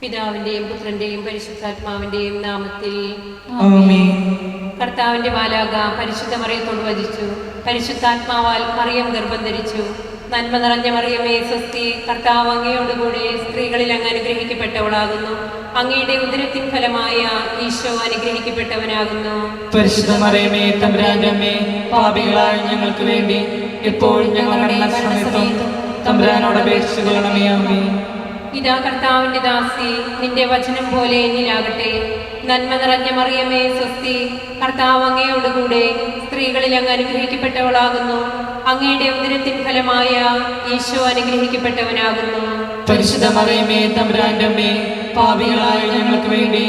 പിതാവിന്റെയും പുത്രന്റെയും പരിശുദ്ധാത്മാവിന്റെയും നാമത്തിൽ ആമേൻ. കർത്താവിന്റെ മാലാഖ പരിശുദ്ധ മറിയത്തോട് വചിച്ചു. പരിശുദ്ധാത്മാവാൽ മറിയം ഗർഭം ധരിച്ചു. നന്മ നിറഞ്ഞ മറിയമേ സ്വസ്തി, കർത്താവ് അങ്ങയോടുകൂടെ സ്ത്രീകളിൽ അങ്ങ് അനുഗ്രഹിക്കപ്പെട്ടവളാകുന്നു. അങ്ങയുടെ ഉദരത്തിൻ ഫലമായ ഈശോ അനുഗ്രഹിക്കപ്പെട്ടവനാകുന്നു. പരിശുദ്ധ മറിയമേ തമ്പുരാന്റെ അമ്മേ, പാപികളായ ഞങ്ങൾക്ക് വേണ്ടി എപ്പോഴും ഞങ്ങളുടെ മരണസമയത്തും തമ്പുരാനോട് അപേക്ഷിച്ചുകൊള്ളണമേ. ആമേൻ. ഇതാ കർത്താവിന്റെ ദാസി, നിന്റെ വചനം പോലെ എന്നിലാകട്ടെ. നന്മ നിറഞ്ഞ മറിയമേ സ്വസ്തി, കർത്താവ് അങ്ങയോടുകൂടെ സ്ത്രീകളിൽ അങ്ങ് അനുഗ്രഹിക്കപ്പെട്ടവളാകുന്നു. അങ്ങയുടെ ഉദരത്തിൻ ഫലമായ ഈശോ അനുഗ്രഹിക്കപ്പെട്ടവനാകുന്നു. പരിശുദ്ധ മറിയമേ തമ്പുരാന്റെ അമ്മേ, പാപികളായ ഞങ്ങൾക്ക് വേണ്ടി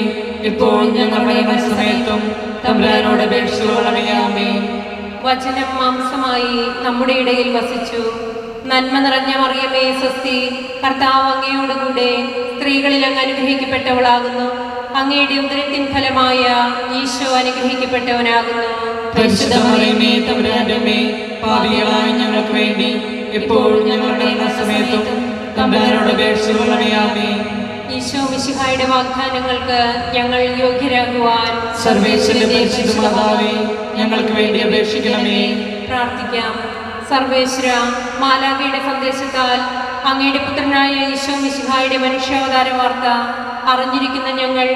എപ്പോഴും ഞങ്ങളുടെ മരണസമയത്തും തമ്പുരാനോട് അപേക്ഷിച്ചുകൊള്ളണമേ. ആമേൻ. വചനം മാംസമായി നമ്മുടെ ഇടയിൽ വസിച്ചു. നന്മ നിറഞ്ഞ മറിയമേ സ്വസ്തി, കർത്താവ് അങ്ങയോടുകൂടെ സ്ത്രീകളിൽ അങ്ങ് അനുഗ്രഹിക്കപ്പെട്ടവളാകുന്നു. അങ്ങയുടെ ഉദരത്തിൻ ഫലമായ ഈശോ അനുഗ്രഹിക്കപ്പെട്ടവനാകുന്നു. പരിശുദ്ധ മറിയമേ തമ്പുരാന്റെ അമ്മേ, പാപികളായ ഞങ്ങൾക്ക് വേണ്ടി എപ്പോഴും ഞങ്ങളുടെ മരണസമയത്തും തമ്പുരാനോട് അപേക്ഷിച്ചുകൊള്ളണമേ. ആമേൻ. ഈശോ മിശിഹായുടെ വാഗ്ദാനങ്ങൾക്ക് ഞങ്ങൾ യോഗ്യരാകുവാൻ സർവേശ്വരന്റെ പരിശുദ്ധ മാതാവേ, ഞങ്ങൾക്ക് വേണ്ടി അപേക്ഷിക്കണമേ. പ്രാർത്ഥിക്കാം. സർവേശ്വര, മാലാഖയുടെ സന്ദേശത്താൽ അങ്ങയുടെ പുത്രനായ ഈശോ മിശിഹായുടെ മനുഷ്യാവതാര വാർത്ത അറിഞ്ഞിരിക്കുന്ന ഞങ്ങൾ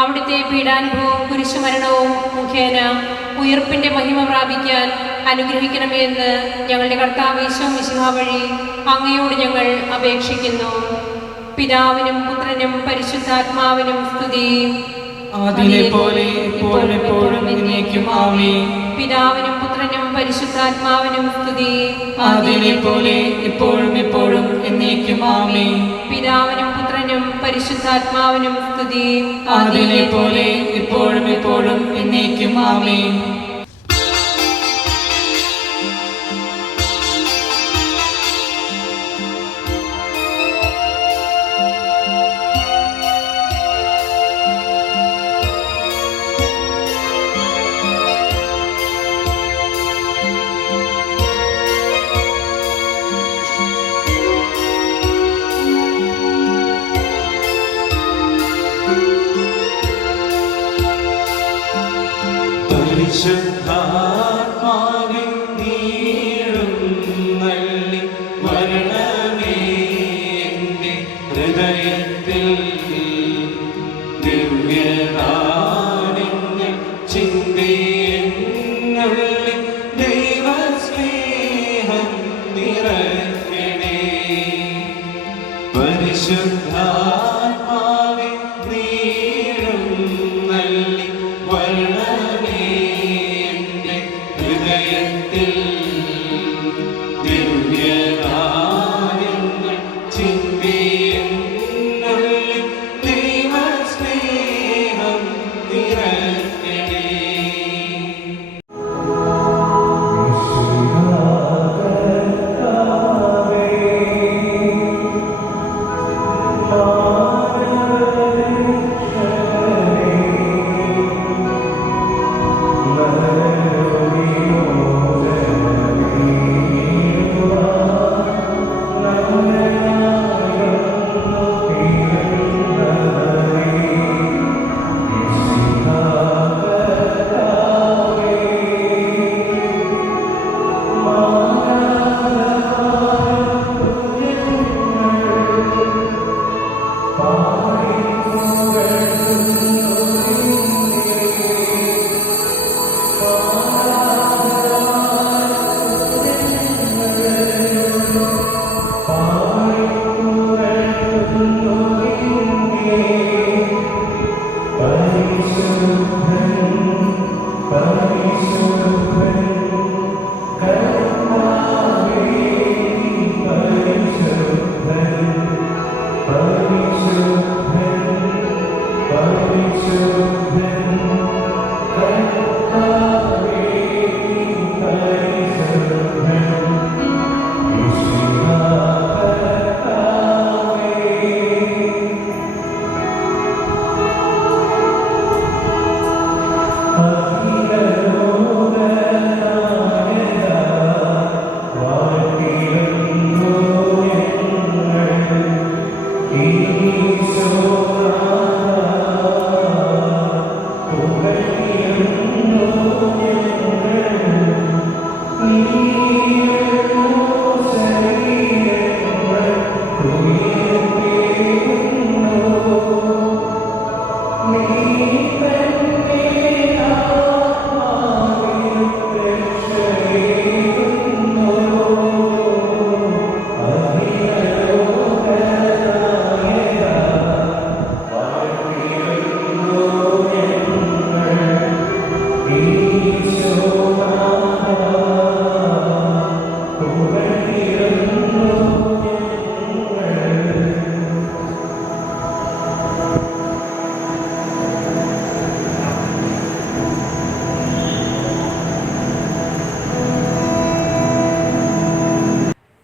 അവിടുത്തെ പീഡാനുഭവവും കുരിശുമരണവും മുഖേന ഉയർപ്പിന്റെ മഹിമ പ്രാപിക്കാൻ അനുഗ്രഹിക്കണമേ എന്ന് ഞങ്ങളുടെ കർത്താവ് ഈശോ മിശിഹ വഴി അങ്ങയോട് ഞങ്ങൾ അപേക്ഷിക്കുന്നു. പിതാവിനും പുത്രനും പരിശുദ്ധാത്മാവിനും സ്തുതി. ആദിയിലെ പോലെ ഇപ്പോഴും എപ്പോഴും എന്നേക്കും. ആമേൻ. പിതാവിനും പുത്രനും പരിശുദ്ധാത്മാവിനും സ്തുതി. ആദിയിലെ പോലെ ഇപ്പോഴും എപ്പോഴും എന്നേക്കും. ആമേൻ. പിതാവിനും പുത്രനും പരിശുദ്ധാത്മാവിനും സ്തുതി. ആദിയിലെ പോലെ ഇപ്പോഴും എപ്പോഴും എന്നേക്കും. ആമേൻ. പരിശുദ്ധാത്മാവിൻ നീഴുന്നള്ളി വരണമേ എൻ്റെ ഹൃദയത്തിൽ. ദിവ്യദാനങ്ങൾ ചിന്തിയെന്നുള്ളിൽ ദൈവസ്നേഹം നിറയ്ക്കണേ. പരിശുദ്ധാത്മാവിൻ നീഴുന്നള്ളി വരണമേ ഹൃദയത്തിൽ. ദിവ്യദാനങ്ങൾ ചിന്തിയെന്നുള്ളിൽ ദൈവസ്നേഹം നിറയ്ക്കണേ.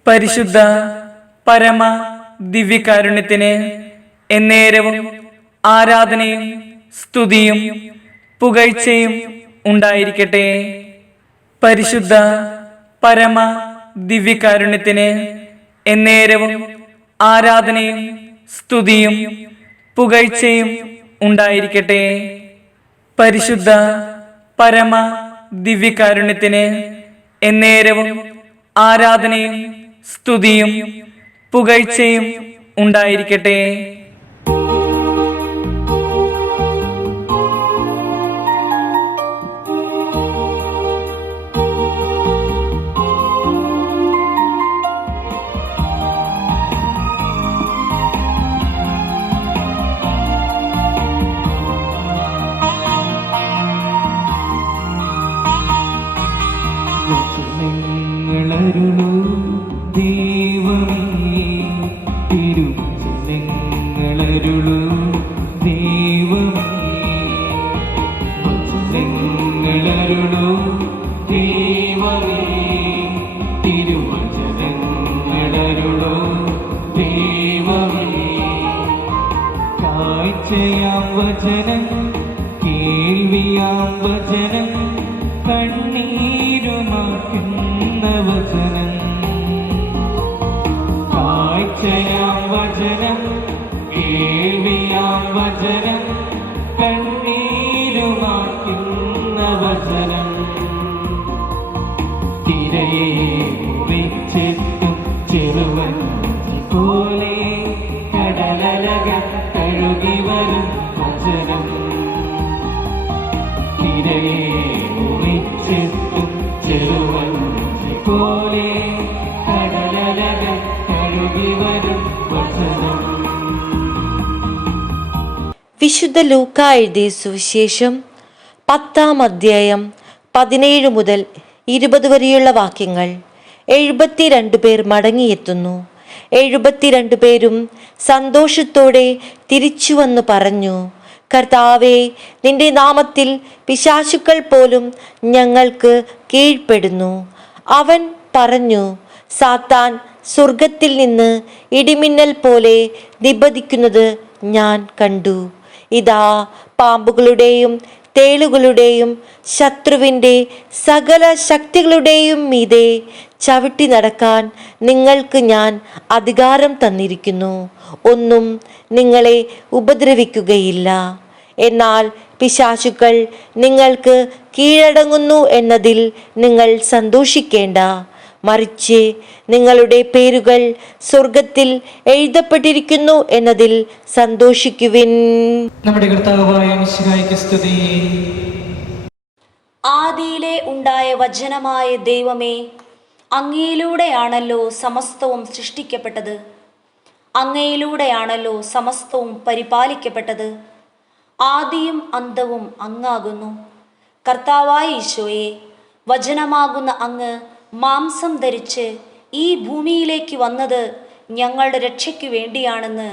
പരിശുദ്ധ പരമ ദിവ്യകാരുണ്യത്തിന് എന്നേരവും ആരാധനയും സ്തുതിയും പുകഴ്ചയും ഉണ്ടായിരിക്കട്ടെ. പരിശുദ്ധ പരമ ദിവ്യകാരുണ്യത്തിന് എന്നേരവും ആരാധനയും സ്തുതിയും പുകഴ്ചയും ഉണ്ടായിരിക്കട്ടെ. പരിശുദ്ധ പരമ ദിവ്യകാരുണ്യത്തിന് എന്നേരവും ആരാധനയും സ്തുതിയും പുകഴ്ചയും ഉണ്ടായിരിക്കട്ടെ. വചനങ്ങളരുളൂ ദൈവമേ, തിരുവചനങ്ങളരുളൂ ദൈവമേ, വചനങ്ങളരുളൂ ദൈവമേ, തിരുവചനങ്ങളരുളൂ ദൈവമേ. കാഴ്ചയാം വചനം, കേൾവിയാം വചനം, കണ്ണീരുമാക്കുന്ന വചനം. കാഴ്ചയാം വചനം, കേൾവിയാം വചനം, കണ്ണീരുമാക്കുന്ന വചനം. തിരയെ വെച്ചെത്തും ചെറുവഞ്ചി പോലെ കടലലകൾ കഴുകി വരും വചനം. തിരയെ വെച്ചെത്തും ചെറുവഞ്ചി പോലെ കടലലകൾ കഴുകി വരും വചനം. വിശുദ്ധ ലൂക്ക എഴുതിയ സുവിശേഷം 10-ാം അധ്യായം 17 മുതൽ 20 വരെയുള്ള വാക്യങ്ങൾ. 72 പേർ മടങ്ങിയെത്തുന്നു. 72 പേരും സന്തോഷത്തോടെ തിരിച്ചു വന്നു പറഞ്ഞു, കർത്താവേ, നിന്റെ നാമത്തിൽ പിശാചുക്കൾ പോലും ഞങ്ങൾക്ക് കീഴ്പ്പെടുന്നു. അവൻ പറഞ്ഞു, സാത്താൻ സ്വർഗത്തിൽ നിന്ന് ഇടിമിന്നൽ പോലെ നിബദിക്കുന്നത് ഞാൻ കണ്ടു. ഇതാ, പാമ്പുകളുടെയും തേളുകളുടെയും ശത്രുവിൻ്റെ സകല ശക്തികളുടെയും മീതെ ചവിട്ടി നടക്കാൻ നിങ്ങൾക്ക് ഞാൻ അധികാരം തന്നിരിക്കുന്നു. ഒന്നും നിങ്ങളെ ഉപദ്രവിക്കുകയില്ല. എന്നാൽ പിശാചുക്കൾ നിങ്ങൾക്ക് കീഴടങ്ങുന്നു എന്നതിൽ നിങ്ങൾ സന്തോഷിക്കേണ്ട. മറിച്ച് നിങ്ങളുടെ പേരുകൾ സ്വർഗത്തിൽ എഴുതപ്പെട്ടിരിക്കുന്നു എന്നതിൽ സന്തോഷിക്കുവിൻ. നമ്മുടെ കർത്താവായ മിശിഹായ്ക്ക് സ്തുതി. ആദിയിലെ ഉണ്ടായ വചനമായ ദൈവമേ, അങ്ങയിലൂടെയാണല്ലോ സമസ്തവും സൃഷ്ടിക്കപ്പെട്ടത്. അങ്ങയിലൂടെയാണല്ലോ സമസ്തവും പരിപാലിക്കപ്പെട്ടത്. ആദിയും അന്തവും അങ്ങാകുന്നു. കർത്താവായ ഈശോയെ, വചനമാകുന്ന അങ്ങ് മാംസം ധരിച്ച് ഈ ഭൂമിയിലേക്ക് വന്നത് ഞങ്ങളുടെ രക്ഷയ്ക്ക് വേണ്ടിയാണെന്ന്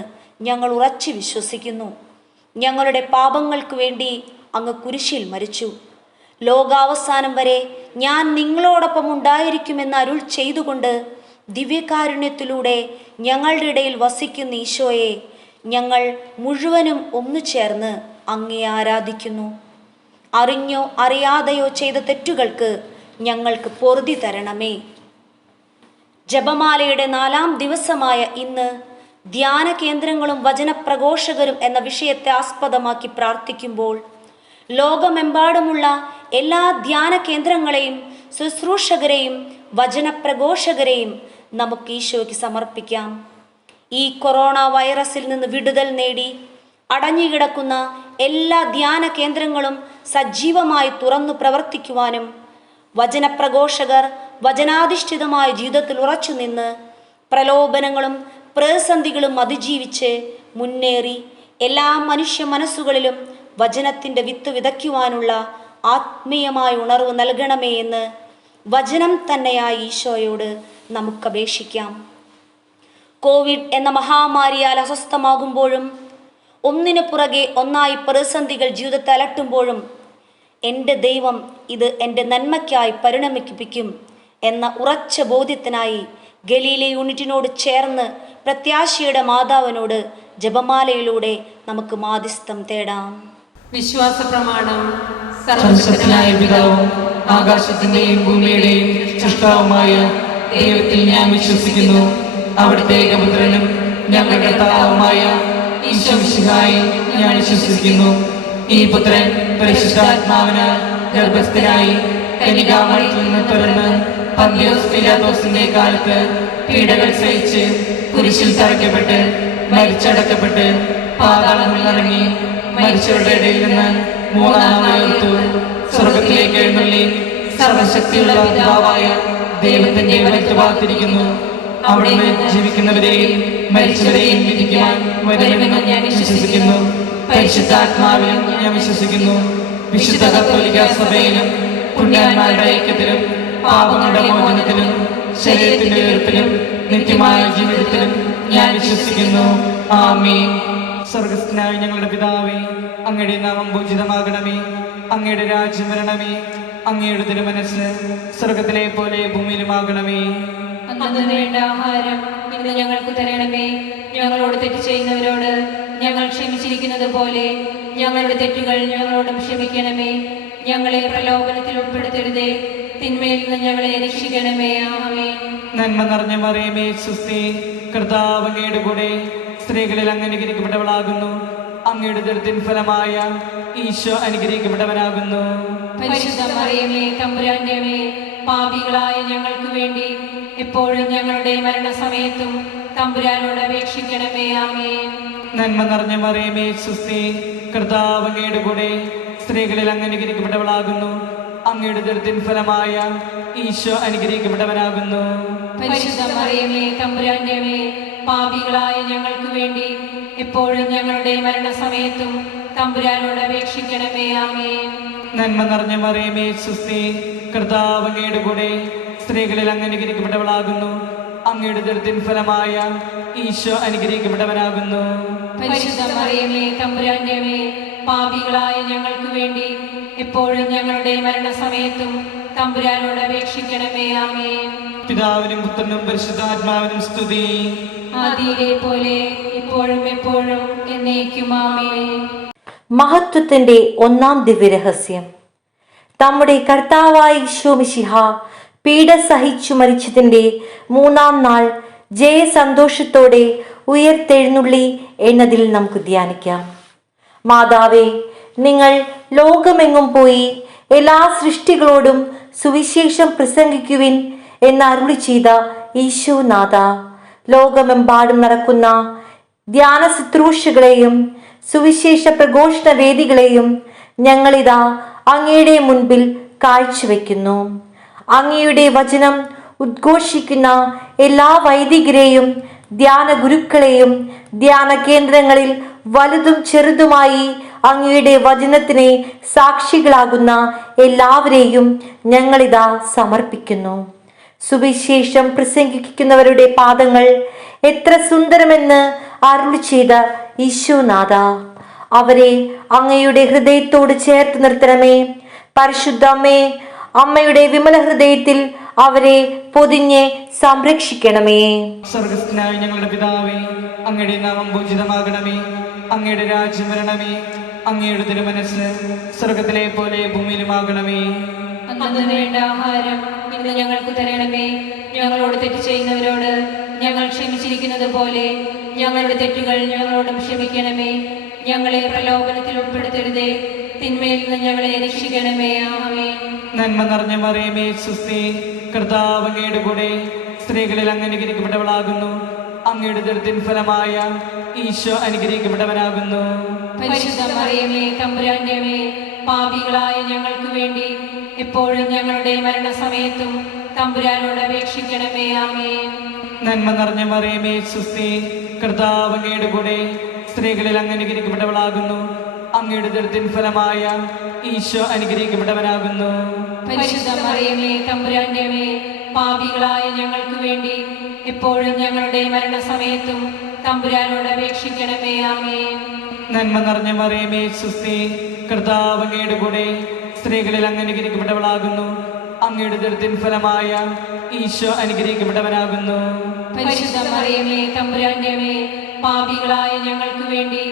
ഞങ്ങൾ ഉറച്ചു വിശ്വസിക്കുന്നു. ഞങ്ങളുടെ പാപങ്ങൾക്ക് വേണ്ടി അങ്ങ് കുരിശിൽ മരിച്ചു. ലോകാവസാനം വരെ ഞാൻ നിങ്ങളോടൊപ്പം ഉണ്ടായിരിക്കുമെന്ന് അരുൾ ചെയ്തുകൊണ്ട് ദിവ്യകാരുണ്യത്തിലൂടെ ഞങ്ങളുടെ ഇടയിൽ വസിക്കുന്ന ഈശോയെ, ഞങ്ങൾ മുഴുവനും ഒന്നു ചേർന്ന് അങ്ങേ ആരാധിക്കുന്നു. അറിഞ്ഞോ അറിയാതെയോ ചെയ്ത തെറ്റുകൾക്ക് ഞങ്ങൾക്ക് പൊറുതി തരണമേ. ജപമാലയുടെ 4-ാം ദിവസമായ ഇന്ന് ധ്യാന കേന്ദ്രങ്ങളും വചനപ്രഘോഷകരും എന്ന വിഷയത്തെ ആസ്പദമാക്കി പ്രാർത്ഥിക്കുമ്പോൾ ലോകമെമ്പാടുമുള്ള എല്ലാ ധ്യാന കേന്ദ്രങ്ങളെയും ശുശ്രൂഷകരെയും വചനപ്രഘോഷകരെയും നമുക്ക് ഈശോയ്ക്ക് സമർപ്പിക്കാം. ഈ കൊറോണ വൈറസിൽ നിന്ന് വിടുതൽ നേടി അടഞ്ഞുകിടക്കുന്ന എല്ലാ ധ്യാന കേന്ദ്രങ്ങളും സജീവമായി തുറന്നു പ്രവർത്തിക്കുവാനും വചനപ്രഘോഷകർ വചനാധിഷ്ഠിതമായ ജീവിതത്തിൽ ഉറച്ചു നിന്ന് പ്രലോഭനങ്ങളും പ്രതിസന്ധികളും അതിജീവിച്ച് മുന്നേറി എല്ലാ മനുഷ്യ മനസ്സുകളിലും വചനത്തിൻ്റെ വിത്ത് വിതയ്ക്കുവാനുള്ള ആത്മീയമായ ഉണർവ് നൽകണമേ എന്ന് വചനം തന്നെയായ ഈശോയോട് നമുക്കപേക്ഷിക്കാം. കോവിഡ് എന്ന മഹാമാരിയാൽ അസ്വസ്ഥമാകുമ്പോഴും ഒന്നിനു പുറകെ ഒന്നായി പ്രതിസന്ധികൾ ജീവിതത്തെ അലട്ടുമ്പോഴും എൻ്റെ ദൈവം ഇത് എൻ്റെ നന്മയ്ക്കായി പരിണമിപ്പിക്കും എന്ന ഉറച്ച ബോധ്യത്തിനായി ഗലീല യൂണിറ്റിനോട് ചേർന്ന് പ്രത്യാശയുടെ മാതാവിനോട് ജപമാലയിലൂടെ നമുക്ക് മാധ്യസ്ഥം തേടാം. വിശ്വാസ പ്രമാണം. സർവശക്തനായ പിതാവും ആകാശത്തിന്റെയും ഭൂമിയുടെയും സൃഷ്ടാവുമായ ദൈവത്തിൽ ഞാൻ വിശ്വസിക്കുന്നു. അവിടുത്തെ ഏകപുത്രനും ഞങ്ങളുടെ കർത്താവുമായ ഈശോ മിശിഹായിൽ ഞാൻ വിശ്വസിക്കുന്നു. ഈ പുത്രൻ പരിശുദ്ധാത്മാവിനാൽ ഗർഭസ്ഥനായി കന്യകാമറിയത്തിൽ നിന്ന് പിറന്ന് പന്തിയോസ് പീലാത്തോസിന്റെ കാലത്ത് പീഡകൾ സഹിച്ച് കുരിശിൽ തറയ്ക്കപ്പെട്ട് മരിച്ചടക്കപ്പെട്ട് പാതാളങ്ങളിൽ ഇറങ്ങി മരിച്ചവരുടെ ഇടയിൽ നിന്ന് മൂന്നാം നാൾ ഉയർത്തു. സ്വർഗത്തിലേക്ക് എഴുന്നള്ളി സർവശക്തിയുള്ള പിതാവായ ദൈവത്തിന്റെ വലത്തുഭാഗത്തിരിക്കുന്നു. അവിടുന്ന് ജീവിക്കുന്നവരെയും മരിച്ചവരെയും വിധിക്കുവാൻ വരുമെന്ന് ഞാൻ വിശ്വസിക്കുന്നു. പരിശുദ്ധാത്മാവിലും ഞാൻ വിശ്വസിക്കുന്നു. വിശുദ്ധ കത്തോലിക്ക സഭയിലും പുണ്യവാന്മാരുടെ ഐക്യത്തിലും പാപങ്ങളുടെ മോചനത്തിലും ശരീരത്തിന്റെ ഉയർപ്പിലും നിത്യമായ ജീവിതത്തിലും ഞാൻ വിശ്വസിക്കുന്നു. ആമേൻ. സ്വർഗസ്ഥനായ ഞങ്ങളുടെ പിതാവേ, അങ്ങയുടെ നാമം പൂജിതമാകണമേ. അങ്ങയുടെ രാജ്യം വരണമേ. അങ്ങയുടെ തിരുമനസ്സ് സ്വർഗത്തിലെ പോലെ ഭൂമിയിലുമാകണമേ. അന്നു വേണ്ട ആഹാരം ഇന്ന് ഞങ്ങൾക്ക് തരണമേ. ഞങ്ങളോട് തെറ്റ് ചെയ്യുന്നവരോട് ഞങ്ങൾ ക്ഷമിച്ചിരിക്കുന്നത് പോലെ ഞങ്ങളുടെ തെറ്റുകൾ ഞങ്ങളോടും ക്ഷമിക്കണമേ. ഞങ്ങളെ പ്രലോഭനത്തിൽ ഉൾപ്പെടുത്തരുതേ, തിന്മയിൽ നിന്ന് ഞങ്ങളെ രക്ഷിക്കണമേ. ആമേൻ. നന്മ നിറഞ്ഞ മറിയമേ, സ്വസ്തി, കർത്താവ് അങ്ങയുടെ കൂടെ സ്ത്രീകളിൽ അങ്ങ് അനുഗ്രഹിക്കപ്പെട്ടവളാകുന്നു. അങ്ങയുടെ ഉദരത്തിൻ ഫലമായ ഈശോ അനുഗ്രഹിക്കപ്പെട്ടവനാകുന്നു. പരിശുദ്ധ മറിയമേ, തമ്പുരാന്റെ അമ്മേ, പാപികളായ ഞങ്ങൾക്ക് വേണ്ടി എപ്പോഴും ഞങ്ങളുടെ മരണസമയത്തും തമ്പുരാനോട് അപേക്ഷിക്കണമേ. ആമേൻ. നന്മ നിറഞ്ഞ മറിയമേ, സ്വസ്തി, കർത്താവ് അങ്ങയുടെ കൂടെ സ്ത്രീകളിൽ അങ്ങ് അനുഗ്രഹിക്കപ്പെട്ടവളാകുന്നു. അങ്ങയുടെ ഉദരത്തിൻ ഫലമായ ഈശോ അനുഗ്രഹിക്കപ്പെട്ടവനാകുന്നു. പരിശുദ്ധ മറിയമേ, തമ്പുരാന്റെ അമ്മേ, പാപികളായ ഞങ്ങൾക്ക് വേണ്ടി എപ്പോഴും ഞങ്ങളുടെ മരണസമയത്തും തമ്പുരാനോട് അപേക്ഷിക്കണമേ. ആമേൻ. നന്മ നിറഞ്ഞ മറിയമേ, സ്വസ്തി, കർത്താവ് അങ്ങയുടെ കൂടെ സ്ത്രീകളിൽ അങ്ങ് അനുഗ്രഹിക്കപ്പെട്ടവളാകുന്നു. അങ്ങയുടെ ഉദരത്തിൻ ഫലമായ ഈശോ അനുഗ്രഹിക്കപ്പെട്ടവനാകുന്നു. പരിശുദ്ധ മറിയമേ, തമ്പുരാന്റെ അമ്മേ, പാപികളായ ഞങ്ങൾക്ക് വേണ്ടി എപ്പോഴും ഞങ്ങളുടെ മരണസമയത്തും തമ്പുരാനോട് അപേക്ഷിക്കണമേ. ആമേൻ. പിതാവിനും പുത്രനും പരിശുദ്ധാത്മാവിനും സ്തുതി. ആദിയിലെ പോലെ ഇപ്പോഴും എപ്പോഴും എന്നേക്കും. ആമേൻ. മഹത്വത്തിന്റെ ഒന്നാം ദിവ്യരഹസ്യം. നമ്മുടെ കർത്താവായ ഈശോ മിശിഹ പീഡ സഹിച്ചു മരിച്ചതിന്റെ മൂന്നാം നാൾ ജയസന്തോഷത്തോടെ ഉയർത്തെഴുന്നള്ളി എന്നതിൽ നമുക്ക് ധ്യാനിക്കാം. മാതാവേ, നിങ്ങൾ ലോകമെങ്ങും പോയി എല്ലാ സൃഷ്ടികളോടും സുവിശേഷം പ്രസംഗിക്കുവിൻ എന്ന് അരുളി ചെയ്ത ഈശോനാഥ, ലോകമെമ്പാടും നടക്കുന്ന ധ്യാന ശുശ്രൂഷകളെയും സുവിശേഷ പ്രഘോഷണ വേദികളെയും ഞങ്ങളിതാ അങ്ങയുടെ മുൻപിൽ കാഴ്ചവെക്കുന്നു. അങ്ങയുടെ വചനം ഉദ്ഘോഷിക്കുന്ന എല്ലാ വൈദികരെയും ധ്യാന ഗുരുക്കളെയും ധ്യാന കേന്ദ്രങ്ങളിൽ വലുതും ചെറുതുമായി അങ്ങയുടെ വചനത്തിന് സാക്ഷികളാകുന്ന എല്ലാവരെയും ഞങ്ങളിതാ സമർപ്പിക്കുന്നു. സുവിശേഷം പ്രസംഗിക്കുന്നവരുടെ പാദങ്ങൾ എത്ര സുന്ദരമെന്ന് അരുളി ചെയ്ത ഈശോനാഥ, അവരെ അങ്ങയുടെ ഹൃദയത്തോട് ചേർത്ത് നിർത്തണമേ. പരിശുദ്ധ അമ്മേ, അമ്മയുടെ വിമല ഹൃദയത്തിൽ അവരെ പൊതിഞ്ഞ് സംരക്ഷിക്കണമേ. സ്വർഗസ്ഥനായ ഞങ്ങളുടെ പിതാവേ, അങ്ങയുടെ നാമം പൂജിതമാകണമേ. അങ്ങയുടെ രാജ്യം വരണമേ. അങ്ങയുടെ തിരുമനസ്സ് സ്വർഗത്തിലെ പോലെ ഭൂമിയിലുമാകണമേ. അന്നു വേണ്ട ആഹാരം ഇന്ന് ഞങ്ങൾക്ക് തരണമേ. ഞങ്ങളോട് തെറ്റ് ചെയ്യുന്നവരോട് ഞങ്ങൾ ക്ഷമിച്ചിരിക്കുന്നത് പോലെ ഞങ്ങളുടെ തെറ്റുകൾ ഞങ്ങളോടും ക്ഷമിക്കണമേ. ഞങ്ങളെ പ്രലോഭനത്തിൽ ഉൾപ്പെടുത്തരുതേ, തിന്മയിൽ നിന്ന് ഞങ്ങളെ രക്ഷിക്കണമേ. ആമേൻ. നന്മ നിറഞ്ഞ മറിയമേ, സ്വസ്തി, കർത്താവ് അങ്ങയുടെ കൂടെ സ്ത്രീകളിൽ അങ്ങ് അനുഗ്രഹിക്കപ്പെട്ടവളാകുന്നു. അങ്ങയുടെ ഉദരത്തിൻ ഫലമായ ഈശോ അനുഗ്രഹിക്കപ്പെട്ടവനാകുന്നു. പരിശുദ്ധ മറിയമേ, തമ്പുരാന്റെ അമ്മേ, പാപികളായ ഞങ്ങൾക്ക് വേണ്ടി എപ്പോഴും ഞങ്ങളുടെ മരണസമയത്തും തമ്പുരാനോട് അപേക്ഷിക്കണമേ. ആമേൻ. നന്മ നിറഞ്ഞ മറിയമേ, സ്വസ്തി, കർത്താവ് അങ്ങയുടെ കൂടെ സ്ത്രീകളിൽ അങ്ങ് അനുഗ്രഹിക്കപ്പെട്ടവളാകുന്നു. അങ്ങയുടെ ഉദരത്തിൻ ഫലമായ ഈശോ അനുഗ്രഹിക്കപ്പെട്ടവനാകുന്നു. പരിശുദ്ധ മറിയമേ, തമ്പുരാന്റെ അമ്മേ, പാപികളായ ഞങ്ങൾക്ക് വേണ്ടി എപ്പോഴും ഞങ്ങളുടെ മരണസമയത്തും തമ്പുരാനോട് അപേക്ഷിക്കണമേ. ആമേൻ. നന്മ നിറഞ്ഞ മറിയമേ, സ്വസ്തി, കർത്താവ് അങ്ങയുടെ കൂടെ സ്ത്രീകളിൽ അങ്ങ് അനുഗ്രഹിക്കപ്പെട്ടവളാകുന്നു. അങ്ങയുടെ ഉദരത്തിൻ ഫലമായ ഈശോ അനുഗ്രഹിക്കപ്പെട്ടവനാകുന്നു. പരിശുദ്ധ മറിയമേ തമ്പുരാന്റെ അമ്മേ, പാപികളായ ഞങ്ങൾക്ക് വേണ്ടി